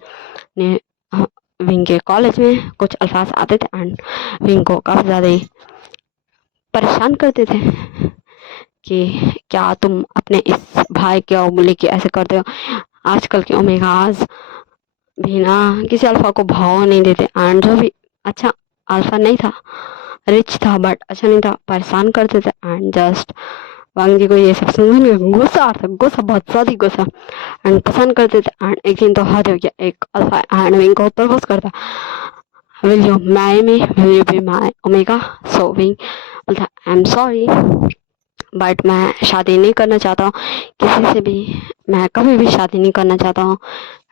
विंग के कॉलेज में कुछ अल्फाज आते थे एंड विंग को काफ़ी ज़्यादा ही परेशान करते थे कि क्या तुम अपने इस भाई के लेके ऐसे करते हो, आजकल के ओमेगाज भी ना किसी अल्फा को भाव नहीं देते एंड जो भी अच्छा अल्फा नहीं था रिच था बट अच्छा नहीं था, परेशान करते थे एंड जस्ट वांग जी को ये सब सुन के गुस्सा आता, गुस्सा बहुत ज़्यादा गुस्सा एंड पसंद करते थे एंड एक दिन तो हद हो गया, एक अल्फा एंड विंग को प्रपोज करता will you marry me, will you be my omega. So wing बोलता आई एम सॉरी बट मैं शादी नहीं करना चाहता हूँ किसी से भी, मैं कभी भी शादी नहीं करना चाहता हूँ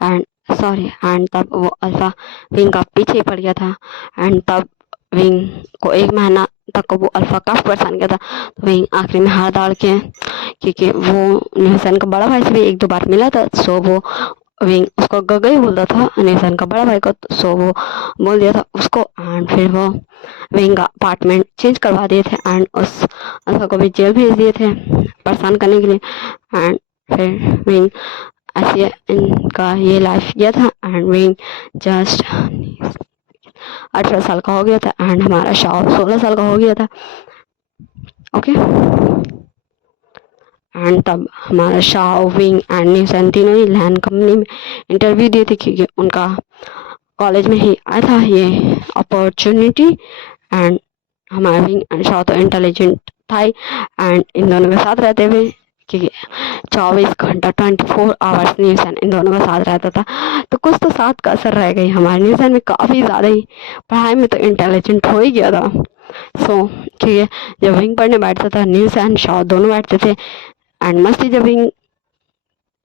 एंड सॉरी। एंड तब वो अल्फा विंग का पीछे पड़ गया था एंड तब विंग को 1 महीना तक वो अल्फा काफ़ी परेशान किया था, तो विंग आखिरी में हार डाल के क्योंकि वो न्यूसन का बड़ा भाई से भी 1-2 बार मिला था, सो वो विंग उसको गगा ही बोलता था न्यूसन का बड़ा भाई को, सो वो बोल दिया था उसको एंड फिर वो विंग का अपार्टमेंट चेंज करवा दिए थे एंड उस अल्फा को भी जेल भेज दिए थे परेशान करने के लिए एंड फिर विंग ऐसे इनका ये लाइफ गया था एंड विंग जस्ट 18 साल का हो गया था एंड हमारा शॉ 16 साल का हो गया था। ओके एंड तब हमारा शॉ विंग एंड न्यूसन तीनों ही लैंड कंपनी में इंटरव्यू दिए थे क्योंकि उनका कॉलेज में ही आया था ये अपॉर्चुनिटी। एंड हमारा विंग एंड शॉ तो इंटेलिजेंट था ही। एंड इन दोनों के साथ रहते हुए, क्योंकि 24 घंटा 24 आवर्स न्यूज़न इन दोनों का साथ रहता था, तो कुछ तो साथ का असर रह गई हमारे न्यूज़न में काफ़ी ज़्यादा ही। पढ़ाई में तो इंटेलिजेंट हो ही गया था। सो क्योंकि जब विंग पढ़ने बैठता था न्यूज़ एंड शॉ दोनों बैठते थे। एंड मस्ती जब विंग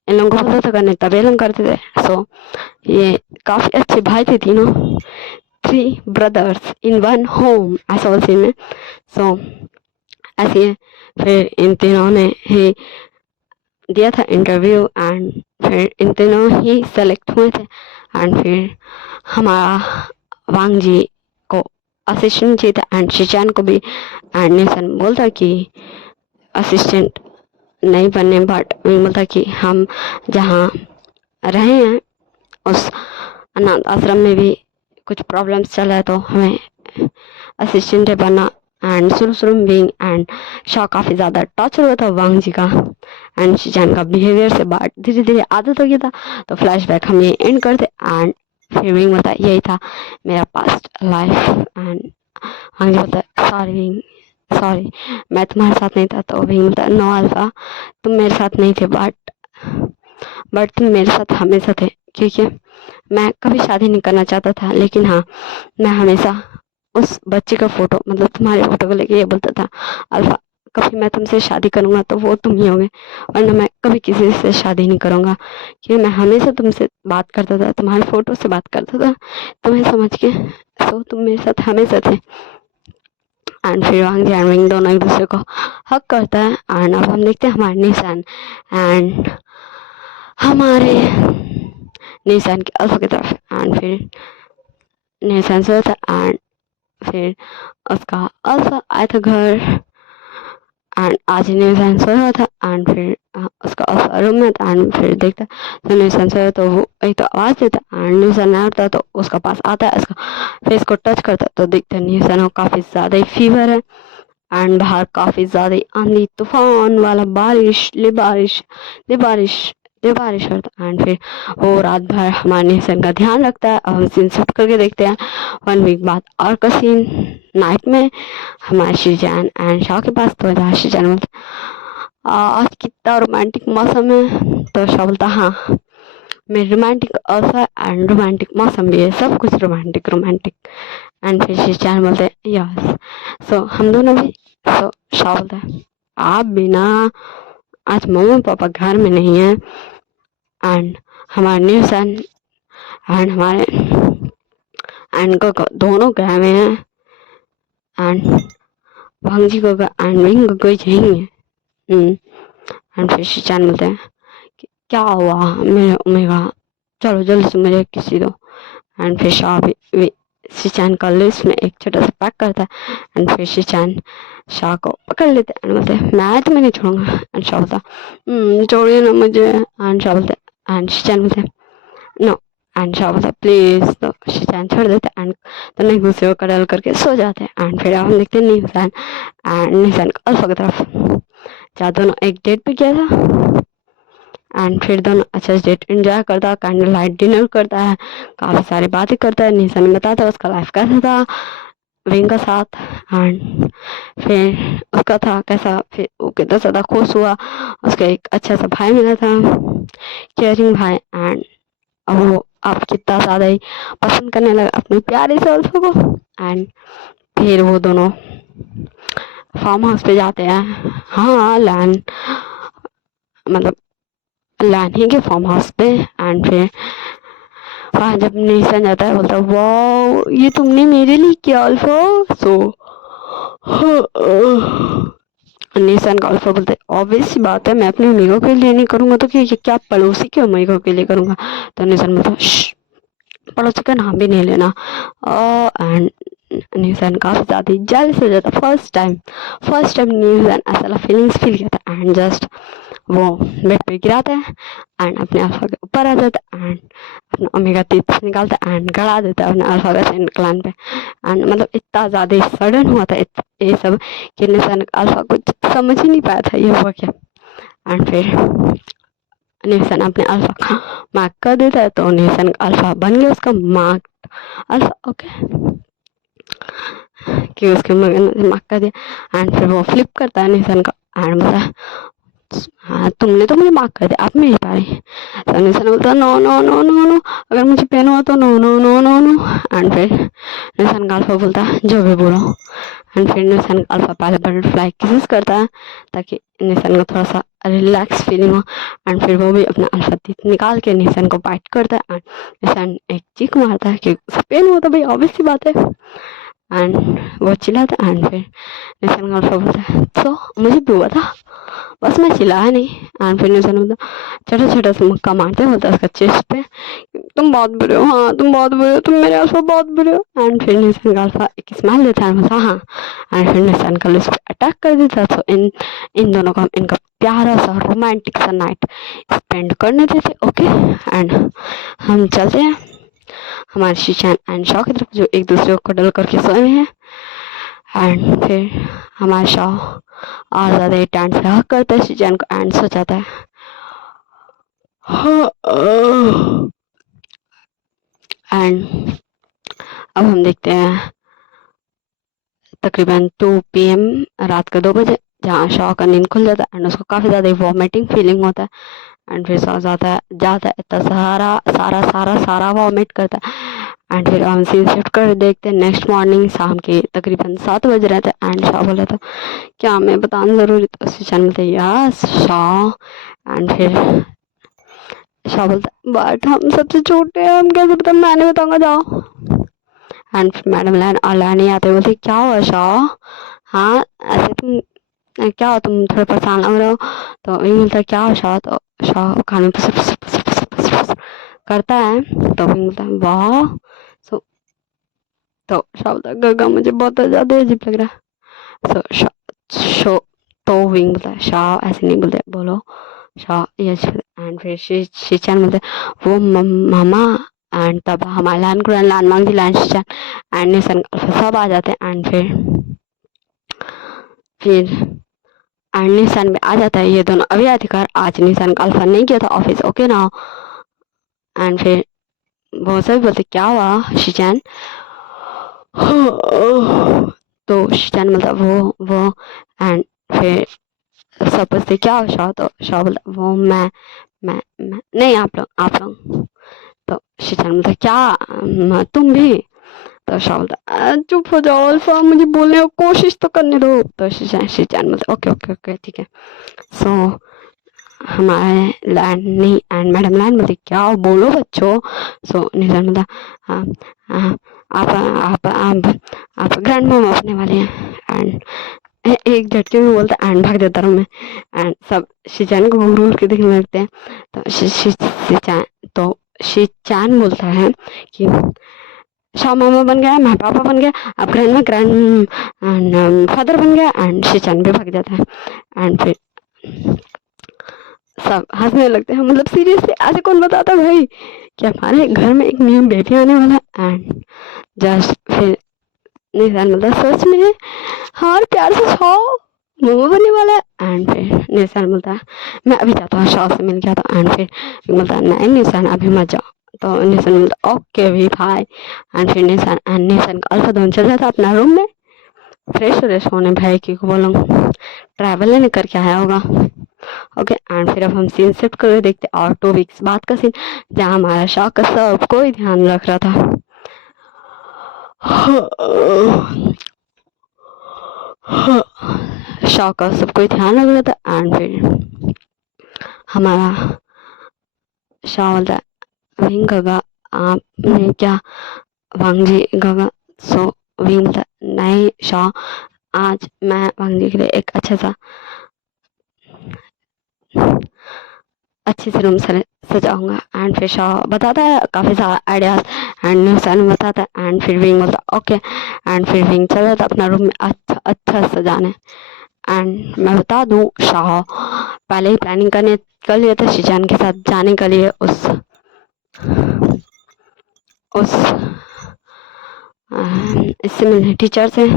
इन लोगों को पता था करने तब ये लोग करते थे। सो ये काफ़ी अच्छे भाई थे तीनों, 3 brothers in one home ऐसा बोलते हैं। सो ऐसे ही फिर इन तीनों ने ही दिया था इंटरव्यू। एंड फिर इन तीनों ही सेलेक्ट हुए थे। एंड फिर हमारा वांग जी को असिस्टेंट चाहिए था एंड शिचान को भी। एंड निशन बोलता कि असिस्टेंट नहीं बनने, बट बोलता कि हम जहाँ रहे हैं उस अनाथ आश्रम में भी कुछ प्रॉब्लम्स चल रहा है, तो हमें असिस्टेंट बनना। एंड शुरू में विंग एंड शॉ काफ़ी ज़्यादा टॉर्चर हुआ था वांग जी का एंड शिचान का बिहेवियर से, बट धीरे धीरे आदत हो गया था। तो फ्लैशबैक हम ये एंड करते। एंड फिर विंग बोलता यही था मेरा पास्ट लाइफ। एंड वांग जी बोलता सॉरी विंग, सॉरी मैं तुम्हारे साथ नहीं था। तो विंग बोलता नो अल्फा, तुम मेरे साथ नहीं थे, बट तुम मेरे साथ हमेशा थे, क्योंकि मैं कभी शादी नहीं करना चाहता था, लेकिन हाँ मैं हमेशा उस बच्चे का फोटो, मतलब तुम्हारे फोटो को लेके ये बोलता था अल्फा कभी मैं तुमसे शादी करूंगा तो वो तुम ही होगे, वरना मैं कभी किसी से शादी नहीं करूंगा, क्योंकि मैं हमेशा तुमसे बात करता था, तुम्हारे फोटो से बात करता था तुम्हें समझ के। सो तुम मेरे साथ हमेशा थे। एंड फिर वांग जी एंड विंग दोनों एक दूसरे को हक करता है। एंड अब हम देखते हैं हमारे निशान एंड हमारे निशान के अल्फा की तरफ। एंड फिर निशान सोया था एंड फिर उसका अल्फा आया था घर। एंड आज निशान सोया हुआ था एंड फिर उसका अल्फा रूम में था। एंड फिर देखता तो निशान सोया, तो वो एक तो आवाज़ देता एंड निशान नहीं उठता, तो उसका पास आता है, उसका फेस को टच करता, तो देखता निशान को काफ़ी ज़्यादा ही फीवर है। एंड बाहर काफ़ी ज़्यादा ही आंधी तूफान वाला बारिश ले बारिश ले बारिश ले बारिश करता। एंड फिर वो रात भर हमारे निशान का ध्यान रखता है। अब हम सीन शूट करके देखते हैं 1 वीक बाद और का सीन नाइट में हमारे शिजान एंड शाह के पास। तो जहाँ शिजान बोलता आज कितना रोमांटिक मौसम है, तो शाह बोलता हाँ मेरे रोमांटिक अवसर एंड रोमांटिक मौसम भी है, सब कुछ रोमांटिक रोमांटिक। एंड फिर शिजान बोलते हैं यस। सो हम दोनों भी। सो शाह बोलता है आप बिना आज मम्मी पापा घर में नहीं है। एंड हमारे निशान एंड हमारे एंड को दोनों गए हुए हैं। एंड भांजी को एंड विंग को यही है। एंड फिर शिचान बोलते हैं क्या हुआ मेरे ओमेगा, चलो जल्दी से मुझे किसी दो। एंड फिर शाह भी शिचान का लिस्ट में एक छोटा सा पैक करता है। एंड फिर शिचान शाह को पकड़ लेते हैं एंड बोलते हैं मैं तुम्हें नहीं छोड़ूंगा। एंड शाह बोलता छोड़िए ना मुझे। एंड शाह बोलते एंड शिचान बोलते नो। एंड शाह बोलता प्लीज, तो शिचान छोड़ देते एंड तो एक दूसरे को कडल करके सो जाते हैं। एंड फिर हम देखते हैं निशान एंड निशान को अल्फा की तरफ, जहाँ दोनों एक डेट पे गया था। एंड फिर दोनों अच्छा डेट एंजॉय करता, कैंडल लाइट डिनर करता है, काफ़ी सारी बातें करता है, निशान बताता है उसका लाइफ कैसा था विंग का साथ। एंड फिर उसका था कैसा, फिर वो कितना ज़्यादा खुश हुआ, उसका एक अच्छा सा भाई मिला था, केयरिंग भाई। एंड वो अब कितना ज़्यादा ही पसंद करने लगा अपने प्यारे से अल्फा को। एंड फिर वो दोनों फार्म हाउस पे जाते हैं, हाँ लैंड मतलब लैंड के फार्म हाउस पे। एंड फिर वहाँ जब निशान जाता है बोलता है वाह ये तुमने मेरे लिए किया अल्फा। सो निशान का अल्फा बोलते ऑब्वियस सी बात है मैं अपने अमीगो के लिए नहीं करूँगा तो क्या पड़ोसी के अमीगो के लिए करूँगा। तो निशान बोलता पड़ोसी का नाम भी नहीं लेना। एंड निशान काफ़ी ज़्यादा जेलस हो जाता। फर्स्ट टाइम निशान ऐसा फीलिंग्स फील किया था। एंड जस्ट वो बेड पे गिराता है एंड अपने अल्फा के ऊपर आ जाता है एंड अपना ओमेगा टिप्स निकालता है एंड गड़ा देता है अपने अल्फा का सेंट क्लान पे। एंड मतलब इतना ज़्यादा सडन हुआ था ये सब कि निशान अल्फा कुछ समझ ही नहीं पाया था ये हुआ क्या। एंड फिर निशान अपने अल्फा का मार्क कर देता है, तो निशान अल्फा बन गया उसका मार्क। अल्फा ओके कि उसके मुझे माफ कर दिया। एंड फिर वो फ्लिप करता है निशान का एंड बोलता है हाँ तुमने तो मुझे माफ कर दिया, आप मेरी पारी। तो निशान बोलता है no no no no no, अगर मुझे पेन हुआ तो no no no no no. And फिर निशान का अल्फा बोलता है जो भी बोलो। एंड फिर निशान का अल्फा पहले बटरफ्लाई किसेस करता है ताकि निशान को थोड़ा सा रिलैक्स फीलिंग हो। एंड फिर वो भी अपना अल्फा टीथ निकाल के निशान को बाइट करता है एंड निशान एक चीख मारता है कि उसे पेन हुआ तो भाई ऑब्वियस सी बात है। एंड वो चिल्लाता है एंड फिर निशान का अल्फा बोलता है तो मुझे भी हुआ था, बस मैं चिल्लाया नहीं। एंड फिर निशान बोलता छोटा छोटा सा मुक्का मारते बोलता है उसका चेस्ट पे तुम बहुत बुरे हो, हाँ तुम बहुत बुरे हो, तुम मेरे अल्फा बहुत बुरे हो। एंड फिर निशान का अल्फा एक स्माइल देता है बोलता हाँ। एंड फिर निशान का उस पर अटैक कर देता है। तो इन दोनों का इनका प्यारा सा रोमांटिक सा नाइट स्पेंड करने देते ओके। एंड हम चलते हैं हमारे शीशान एंड शॉ की तरफ जो एक दूसरे को डल करके सोए हुए हैं। एंड फिर हमारा शॉ और ज़्यादा टैंड से हक करता है शीशान को एंड सो जाता है। एंड अब हम देखते हैं तकरीबन 2 PM रात के 2 बजे जहाँ शॉ का नींद खुल जाता है एंड उसको काफ़ी ज़्यादा वॉमिटिंग फीलिंग होता है। एंड फिर सो जाता है इतना सारा सारा सारा सारा वॉमिट करता है। एंड फिर हम सीन शिफ्ट कर देखते हैं नेक्स्ट मॉर्निंग शाम के तकरीबन 7 बज रहे थे। एंड शाह बोला था क्या मैं बताना ज़रूरी, तो शीशान बोलते यस शाह। एंड फिर शाह बोलता बट हम सबसे छोटे हैं, हम कैसे बता, मैं नहीं बताऊंगा जाओ। एंड मैडम लाने आते बोलती क्या हुआ शाह, हाँ ऐसे तुम क्या हो, तुम थोड़े परेशान लग रहे हो। तो वही बोलता है क्या हो शाह, तो शाह खाने में करता है। तो वही बोलता है वाह। सो तो शाह बोलता है गगा मुझे बहुत ज़्यादा अजीब लग रहा है। सो शो तो विंग बोलता है शाह ऐसे नहीं बोलते, बोलो शाह यस। एंड फिर शीचान बोलते वो मामा। एंड तब हमारे लान मांगती लान शीचान एंड निशान सब आ जाते हैं। एंड फिर एंड निशान में आ जाता है ये दोनों अभी अधिकार आज निशान का अल्फा नहीं किया था ऑफिस ओके ना। एंड फिर वो सभी बोलते क्या हुआ शीचान। तो शीचान मतलब वो एंड फिर सब पूछते क्या हो शाह, तो शाह बोलता वो मैं नहीं आप लोग। तो शीचान बोलता क्या तुम भी। तो शाह बोलता चुप हो जाओ अल्फा, मुझे बोलने की कोशिश तो करने दो। तो शीचान बोलता ओके ओके ओके ठीक है। सो हमारे लैंड एंड मैडम लैंड बोलती क्या बोलो बच्चों। सो निशान बोलता हाँ हाँ आप ग्रैंड मॉम अपने वाले हैं। एंड एक झटके में बोलता एंड भाग जाता रूम में। एंड सब शीचान को घूर घूर के देखने लगते हैं। तो शीचान बोलता है कि शाह मामा बन गया, मैं पापा बन गया, अब ग्रैंड फादर बन गया। एंड शीचान भी भाग जाता है। एंड फिर सब हंसने लगते हैं, मतलब सीरियसली ऐसे कौन बताता भाई कि हमारे घर में एक न्यू बेबी आने वाला। एंड जस्ट फिर निशान मतलब सच में हाँ प्यार से शाह मोमो बनने वाला है। एंड फिर निशान बोलता है मैं अभी जाता हूँ शाह से मिल गया था। एंड फिर बोलता है नहीं निशान अभी मत जाओ। तो निशान बोलता ओके भी भाई। एंड फिर निशान का अल्फा दोनों चल जाता अपना रूम में फ्रेश होने भाई की को बोलूँ ट्रैवल नहीं करके आया होगा ओके। एंड फिर अब हम सीन शिफ्ट कर देखते और 2 वीक्स बाद का सीन जहाँ हमारा शाह का सब कोई ध्यान रख रहा था। शाह का सब कोई ध्यान रख रहा था। एंड फिर हमारा शाह बोलता है विंग गगा आपने क्या वांग जी गगा। सो विंग बोलता नहीं शाह आज मैं वांग जी के लिए एक अच्छे से रूम सजाऊंगा। एंड फिर शाह बताता है काफ़ी सारा आइडियाज एंड निशान बताता है। एंड फिर विंग बोलता ओके। एंड फिर विंग चला जाता अपना रूम में अच्छा सजाने। एंड मैं बता दूं शाह पहले ही प्लानिंग कर लिया था शीचान के साथ जाने के लिए उस इससे मिलने टीचर से,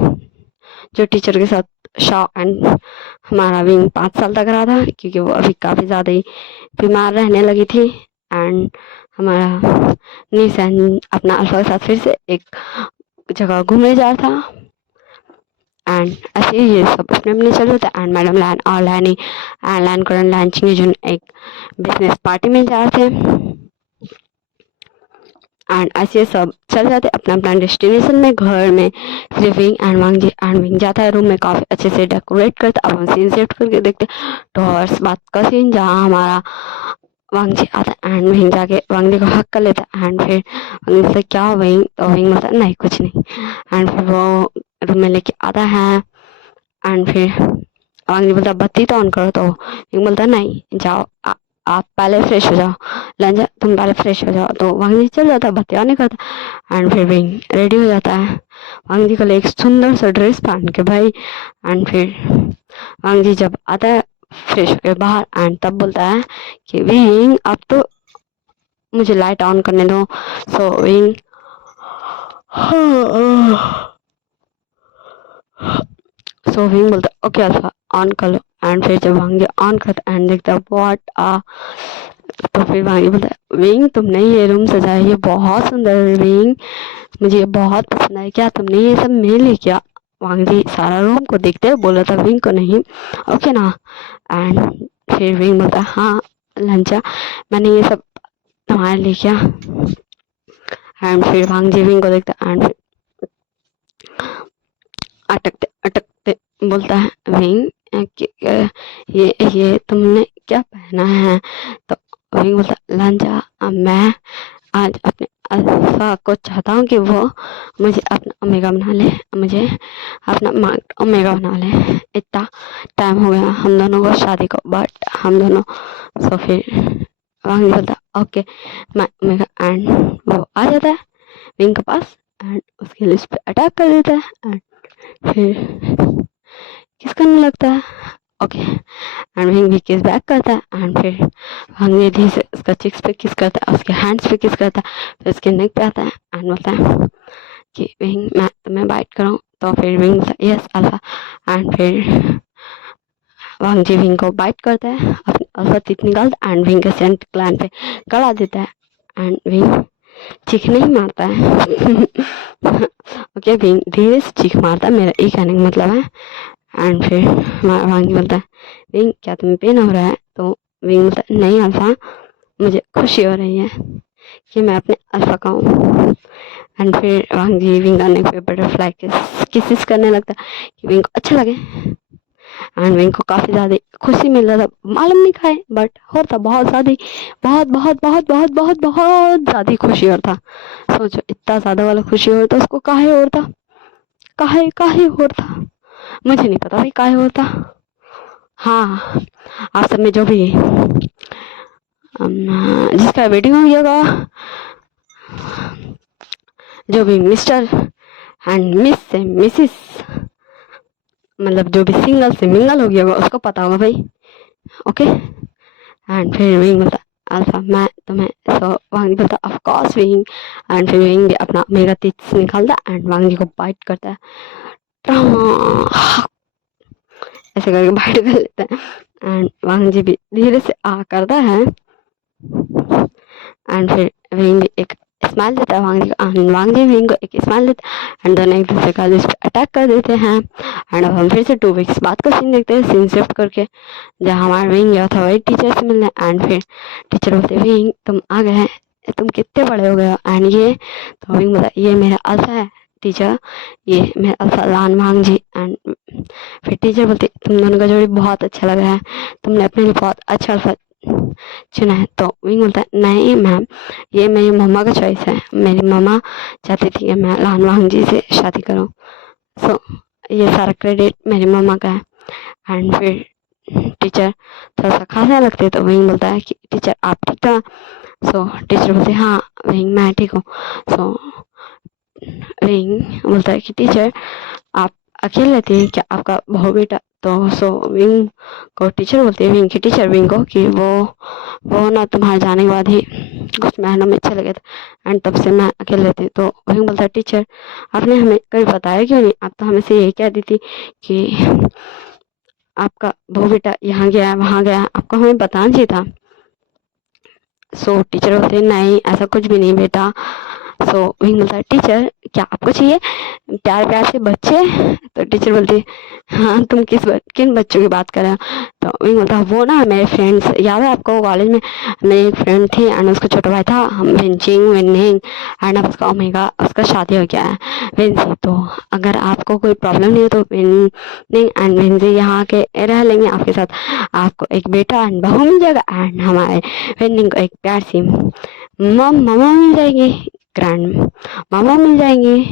जो टीचर के साथ शाह एंड हमारा विंग 5 साल तक रहा था क्योंकि वो अभी काफ़ी ज़्यादा ही बीमार रहने लगी थी। एंड हमारा निशान अपना अल्फा के साथ फिर से एक जगह घूमने जा रहा था। एंड ऐसे ही ये सब अपने अपने चल रहे थे। एंड मैडम लैन और लैनी एंड लैन करन लंचिंग जो एक बिजनेस पार्टी में जा रहे थे। एंड ऐसे सब चल जाते अपना अपना डेस्टिनेशन में, घर में। फिर विंग एंड विंग जाता है रूम में, काफ़ी अच्छे से डेकोरेट करता। अब हम सीन सेट करके देखते टॉर्स बात का सीन, जहाँ हमारा वांग जी आता है एंड विंग जाके वांग जी को हक कर लेता है। एंड फिर वांग बोलता क्या विंग, तो विंग बोलता नहीं कुछ नहीं। एंड फिर वो रूम में लेके आता है। एंड फिर वांग जी बोलता बत्ती तो ऑन करो, तो विंग बोलता नहीं जाओ, आप पहले फ्रेश हो जाओ, लंजा तुम पहले फ्रेश हो जाओ। तो वांग जी चल जाता, बत्तियाँ नहीं करता। एंड फिर विंग रेडी हो जाता है वांग जी को ले एक सुंदर सा ड्रेस पहन के भाई। एंड फिर वांग जी जब आता है फ्रेश होकर बाहर, एंड तब बोलता है कि विंग अब तो मुझे लाइट ऑन करने दो। सो विंग बोलता ओके अल्फा ऑन कर लो। एंड फिर जब वांग जी ऑन करता एंड देखता व्हाट आ, तो फिर वांग जी बोलता विंग तुमने ये रूम सजाया, ये बहुत सुंदर है विंग, मुझे ये बहुत पसंद आया, क्या तुमने ये सब मेरे लिए किया। वांग जी सारा रूम को देखते हुए बोला था विंग को नहीं, ओके ना। एंड फिर विंग बोलता हाँ लंचा, मैंने ये सब तुम्हारे लिए किया। एंड फिर वांग जी विंग को देखता एंड अटकते अटकते बोलता है विंग ये तुमने क्या पहना है। तो विंग बोलता लंजा मैं आज अपने अल्फा को चाहता हूँ कि वो मुझे अपना ओमेगा बना ले, मुझे अपना ओमेगा बना ले। इतना टाइम हो गया हम दोनों को शादी को, बट हम दोनों। सो फिर वांग बोलता ओके मैं ओमेगा। एंड वो आ जाता है विंग के पास एंड उसके लिस्ट पे अटैक कर देता है। एंड फिर किस करने लगता है, ओके। एंड विंग भी किस बैक करता है। एंड फिर वांग धीरे से उसका चिक्स पे किस करता है, उसके हैंड्स पे किस करता है, फिर उसके नेक पे आता है एंड बोलता है कि विंग मैं तुम्हें बाइट कराऊँ। तो फिर विंग बोलता है यस अल्फा। एंड फिर वांग जी विंग को बाइट करता है, अपने अल्फा टीथ निकालता एंड विंग के सेंट ग्लैंड पे गड़ा देता है। एंड विंग चीख नहीं मारता है ओके विंग धीरे से चीख मारता है, मेरा ये कहने का मतलब है। एंड फिर वांग जी बोलता है विंग क्या तुम्हें पेन हो रहा है। तो विंग बोलता है नहीं अल्फा, मुझे खुशी हो रही है कि मैं अपने अल्फा का हूँ। एंड फिर वांग जी विंग आने पे बटरफ्लाई किसिस करने लगता है कि विंग को अच्छा लगे। एंड विंग को काफ़ी ज़्यादा खुशी मिल रहा था, मालूम नहीं खाए बट होता बहुत ज़्यादा, बहुत बहुत बहुत बहुत बहुत बहुत ज़्यादा खुशी हो था। सोचो इतना ज़्यादा वाला खुशी हो था उसको, काहे हो था, काहे काहे हो था, मुझे नहीं पता भाई काहे होता। हाँ आप सब में जो भी जिसका वेडिंग हो गया होगा, जो भी मिस्टर एंड मिस से मिसिस, मतलब जो भी सिंगल से मिंगल हो गया होगा उसको पता होगा भाई, ओके। एंड फिर विंग बोलता अल्फा मैं तुम्हें, सो वांग जी बोलता ऑफ कोर्स विंग। एंड फिर विंग अपना मेरा तीस निकालता एंड वांग जी को बाइट करता है, ऐसे करके बाइट कर लेता है। एंड वांग जी भी धीरे से आ करता है। एंड फिर विंग एक स्माइल देता है वांग जी को, वांग जी विंग को एक स्माइल देता है एंड दोनों एक दूसरे का लिस्ट पे अटैक कर देते हैं। एंड अब हम फिर से 2 वीक्स बाद का सीन देखते हैं, सीन शिफ्ट करके जहाँ हमारा विंग गया था वही टीचर से मिलने। एंड फिर टीचर बोलते विंग तुम आ गए हैं, तुम कितने बड़े हो गए हो। एंड ये तो विंग बोला ये मेरा अल्फा है टीचर, ये मेरा alpha Lan Wangji. And फिर टीचर बोलती तुम दोनों का जोड़ी बहुत अच्छा लग रहा है, तुमने अपने लिए बहुत अच्छा अल्फा चुना है। तो विंग बोलता है नहीं मैम, ये मेरी मम्मा का चॉइस है, मेरी मम्मा चाहती थी कि मैं लान वांग जी से शादी करूं, सो ये सारा क्रेडिट मेरी मम्मा का है। एंड फिर टीचर थोड़ा सा खाने लगते तो विंग बोलता है कि टीचर आप ठीक था। सो टीचर बोलते हाँ विंग मैं ठीक हूँ। सो विंग बोलता है कि टीचर आप अकेले रहती हैं क्या, आपका बहू बेटा। तो सो विंग को टीचर बोलती है, विंग की टीचर विंग को कि वो ना तुम्हारे जाने के बाद ही कुछ महीनों में चले गए थे एंड तब से मैं अकेले रहती। तो विंग बोलता है टीचर आपने हमें कभी बताया क्यों नहीं, आप तो हमें से यही कह दी थी कि आपका बहू बेटा यहाँ गया है वहाँ गया है, आपको हमें बताना चाहिए था। सो टीचर बोलते हैं नहीं ऐसा कुछ भी नहीं बेटा। सो विंग बोलता है टीचर क्या आपको चाहिए प्यार प्यार से बच्चे। तो टीचर बोलती है हाँ तुम किन बच्चों की बात कर रहे हो। तो विंग बोलता है वो ना मेरे फ्रेंड्स याद है आपको कॉलेज में मेरी एक फ्रेंड थी एंड उसका छोटा भाई था हम विंचिंग विनिंग एंड अब उसका ओमेगा उसका शादी हो गया है विंसी। तो अगर आपको कोई प्रॉब्लम नहीं है तो विनिंग एंड विंसी यहाँ के रह लेंगे आपके साथ। आपको एक बेटा एंड बहू मिल जाएगा एंड हमारे विनिंग को एक प्यार सी मामा मिल जाएगी ग्रैंड मामा मिल जाएंगे।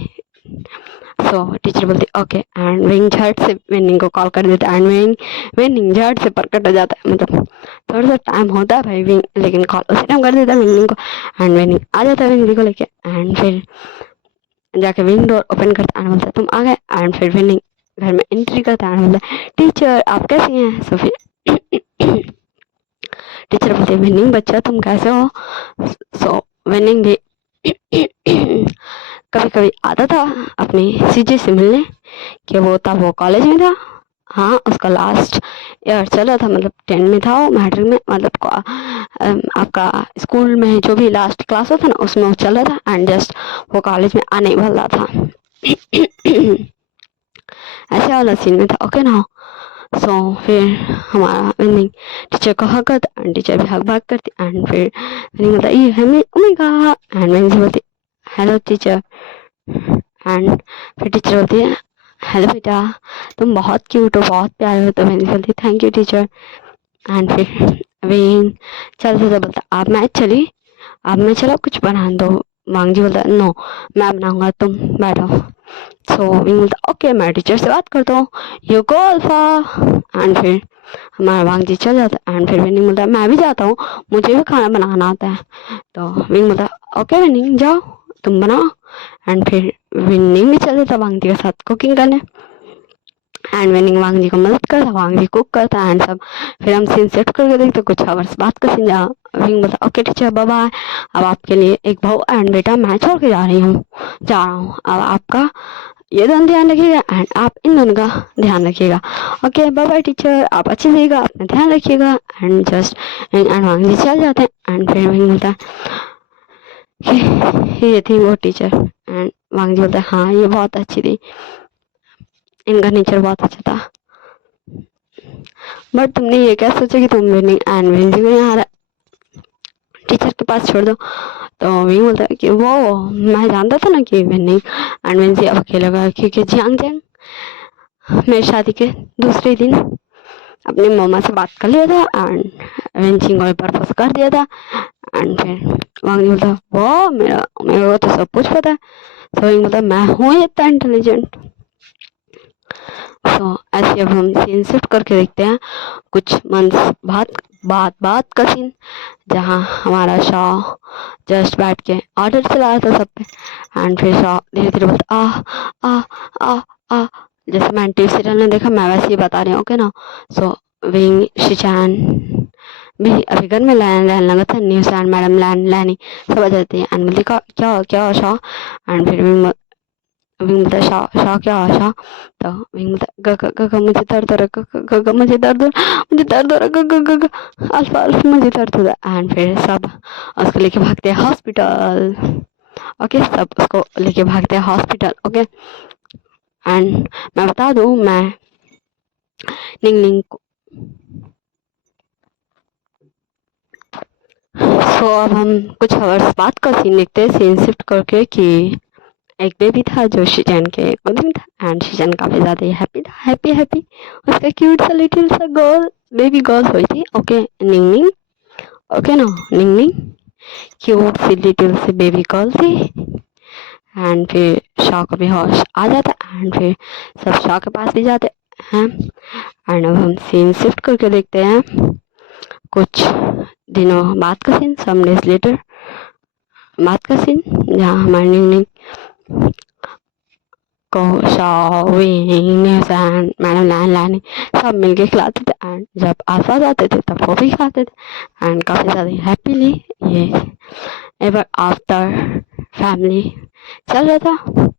सो टीचर बोलती ओके एंड विंग झट से विनिंग को कॉल कर देता है एंड विनिंग झट से प्रकट हो जाता है। मतलब थोड़ा सा टाइम होता है भाई विंग लेकिन कॉल उसी टाइम कर देता है विनिंग को एंड विनिंग आ जाता है विंग को लेके एंड फिर जाके विंग डोर ओपन करता है बोलता है तुम आ गए एंड फिर विनिंग घर में एंट्री करता है बोलता है टीचर आप कैसी हैं। सो फिर टीचर बोलते विनिंग बच्चा तुम कैसे हो। सो विनिंग भी कभी कभी आता था अपनी सीजे से मिलने कि वो तब वो कॉलेज में था। हाँ उसका लास्ट ईयर चल रहा था मतलब 10 में था वो मैट्रिक में मतलब आपका स्कूल में जो भी लास्ट क्लास होता ना उसमें वो चल रहा था एंड जस्ट वो कॉलेज में आने वाला था। ऐसे वाला सीन में था ओके ना। सो फिर हमारा विनिंग टीचर को हक करता एंड टीचर भी हक भाग करती एंड फिर विनिंग बोलता ये है ओमेगा एंड विनिंग बोलती हेलो टीचर एंड फिर टीचर बोलती है हेलो बेटा तुम बहुत क्यूट हो बहुत प्यारे हो। तो मैंने बोलती थैंक यू टीचर एंड फिर विंग चलते चलते बोलता आप मैं चली अब मैं चलो कुछ बना दो। वांग जी बोलता नो मैं बनाऊंगा तुम बैठो। सो विंग बोलता ओके मैं टीचर से बात करता हूँ यू गो अल्फा एंड फिर हमारा वांग जी चल जाता है एंड फिर विनिंग बोलता है मैं भी जाता हूँ मुझे भी खाना बनाना आता है। तो विंग बोलता ओके विनिंग जाओ तुम बनाओ एंड फिर विनिंग भी चल जाता वांग जी के साथ कुकिंग करने एंड विनिंग वांग जी को मदद करता वांग जी कुक करता एंड सब। फिर हम सीन सेट करके देखते कुछ आवर्स बाद का सीन जहाँ विंग बोलता ओके टीचर बाय बाय अब आपके लिए एक बहू एंड बेटा मैं छोड़ के जा रहा हूँ अब आपका ये दोनों ध्यान रखिएगा एंड आप इन दोनों का ध्यान रखिएगा ओके बाय बाय टीचर आप अच्छे रहिएगा अपना ध्यान रखिएगा एंड जस्ट एंड वांग जी चल जाते हैं एंड फिर विंग बोलता है ये थी वो टीचर एंड वांग जी बोलता है हाँ ये बहुत अच्छी थी इनका नेचर बहुत अच्छा था बट तुमने ये क्या सोचा कि तुम विनिंग एंड विनिंग को यहाँ टीचर के पास छोड़ दो। तो विंग बोलता है कि वो मैं जानता था ना कि विनिंग एंड विनिंग अब अकेला क्योंकि जियांग जैंग मेरी शादी के दूसरे दिन अपनी मम्मा से बात कर लिया था एंड विंचिंग को प्रपोज कर दिया था एंड फिर वांग जी बोलता वो मेरा मेरे को तो सब कुछ पता है। तो विंग बोलता मैं हूँ इतना इंटेलिजेंट। सो ऐसे अब हम सीन शिफ्ट करके देखते हैं कुछ मंथ्स बाद का सीन जहाँ हमारा शॉ जस्ट बैठ के ऑर्डर चला रहा था सब पे एंड फिर शॉ धीरे धीरे बोलता आ आ आ जैसे मैं टीवी सीरियल ने देखा मैं वैसे ही बता रही हूँ ओके ना। सो विंग शिचान भी अभी घर में लैन लगा था न्यूज एंड मैडम लैनी सब आ जाती है एंड बोलती क्या शॉ एंड फिर विंग बोलता शॉ क्या शॉ। तो विंग बोलता ग मुझे दर्द हो रहा ग मुझे दर्द हो रहा ग अल्फा अल्फा मुझे दर्द हो रहा एंड फिर सब उसको लेके भागते हैं हॉस्पिटल ओके सब उसको लेके भागते हैं हॉस्पिटल ओके। एंड मैं बता दूँ मैं निंग निंग को सो अब हम कुछ आवर्स बाद का सीन देखते हैं सीन शिफ्ट करके कि एक बेबी था जो शिजन के गोद में था एंड शिजन काफी ज्यादा हैप्पी था हैप्पी उसका क्यूट सा लिटिल सा गर्ल बेबी गर्ल हुई थी ओके निंग निंग ओके ना निंग निंग क्यूट सी लिटिल सी बेबी गर्ल थी एंड फिर शॉ को भी होश आ जाता एंड फिर सब शॉ के पास भी जाते हैं एंड अब हम सीन शिफ्ट करके देखते हैं कुछ दिनों बाद का सीन सम डेज लेटर बाद का सीन जहाँ हमारे निंग निंग को मैडम लानी सब मिलके खिलाते थे एंड जब आसपास आते थे तब वो भी खाते थे एंड काफ़ी ज़्यादा हैप्पीली ये एवर आफ्टर फैमिली चल रहा था।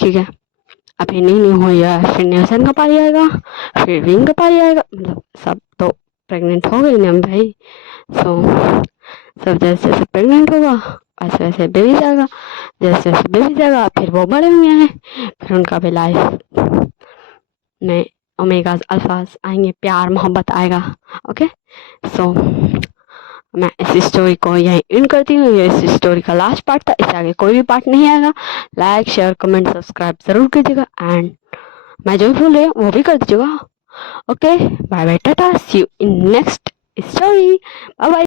ठीक है अभी नहीं हुई है फिर न्यूसन का पारी आएगा फिर विंग का पारी आएगा मतलब सब तो प्रेग्नेंट हो गई ना भाई। सो सब जैसे जैसे प्रेग्नेंट होगा वैसे वैसे बेबी जाएगा, जैसे जैसे बेबी जाएगा फिर वो बड़े हुए हैं, फिर उनका भी लाइफ में ओमेगाज अल्फाज आएंगे, प्यार मोहब्बत आएगा। ओके, सो मैं इस स्टोरी को यहीं एंड करती हूँ। ये इस स्टोरी का लास्ट पार्ट था, इससे आगे कोई भी पार्ट नहीं आएगा। लाइक शेयर कमेंट सब्सक्राइब जरूर कीजिएगा एंड मैं जो भी भूल रही हूँ वो भी कर दीजिएगा। Okay, bye bye, tata, see you in next story, bye bye.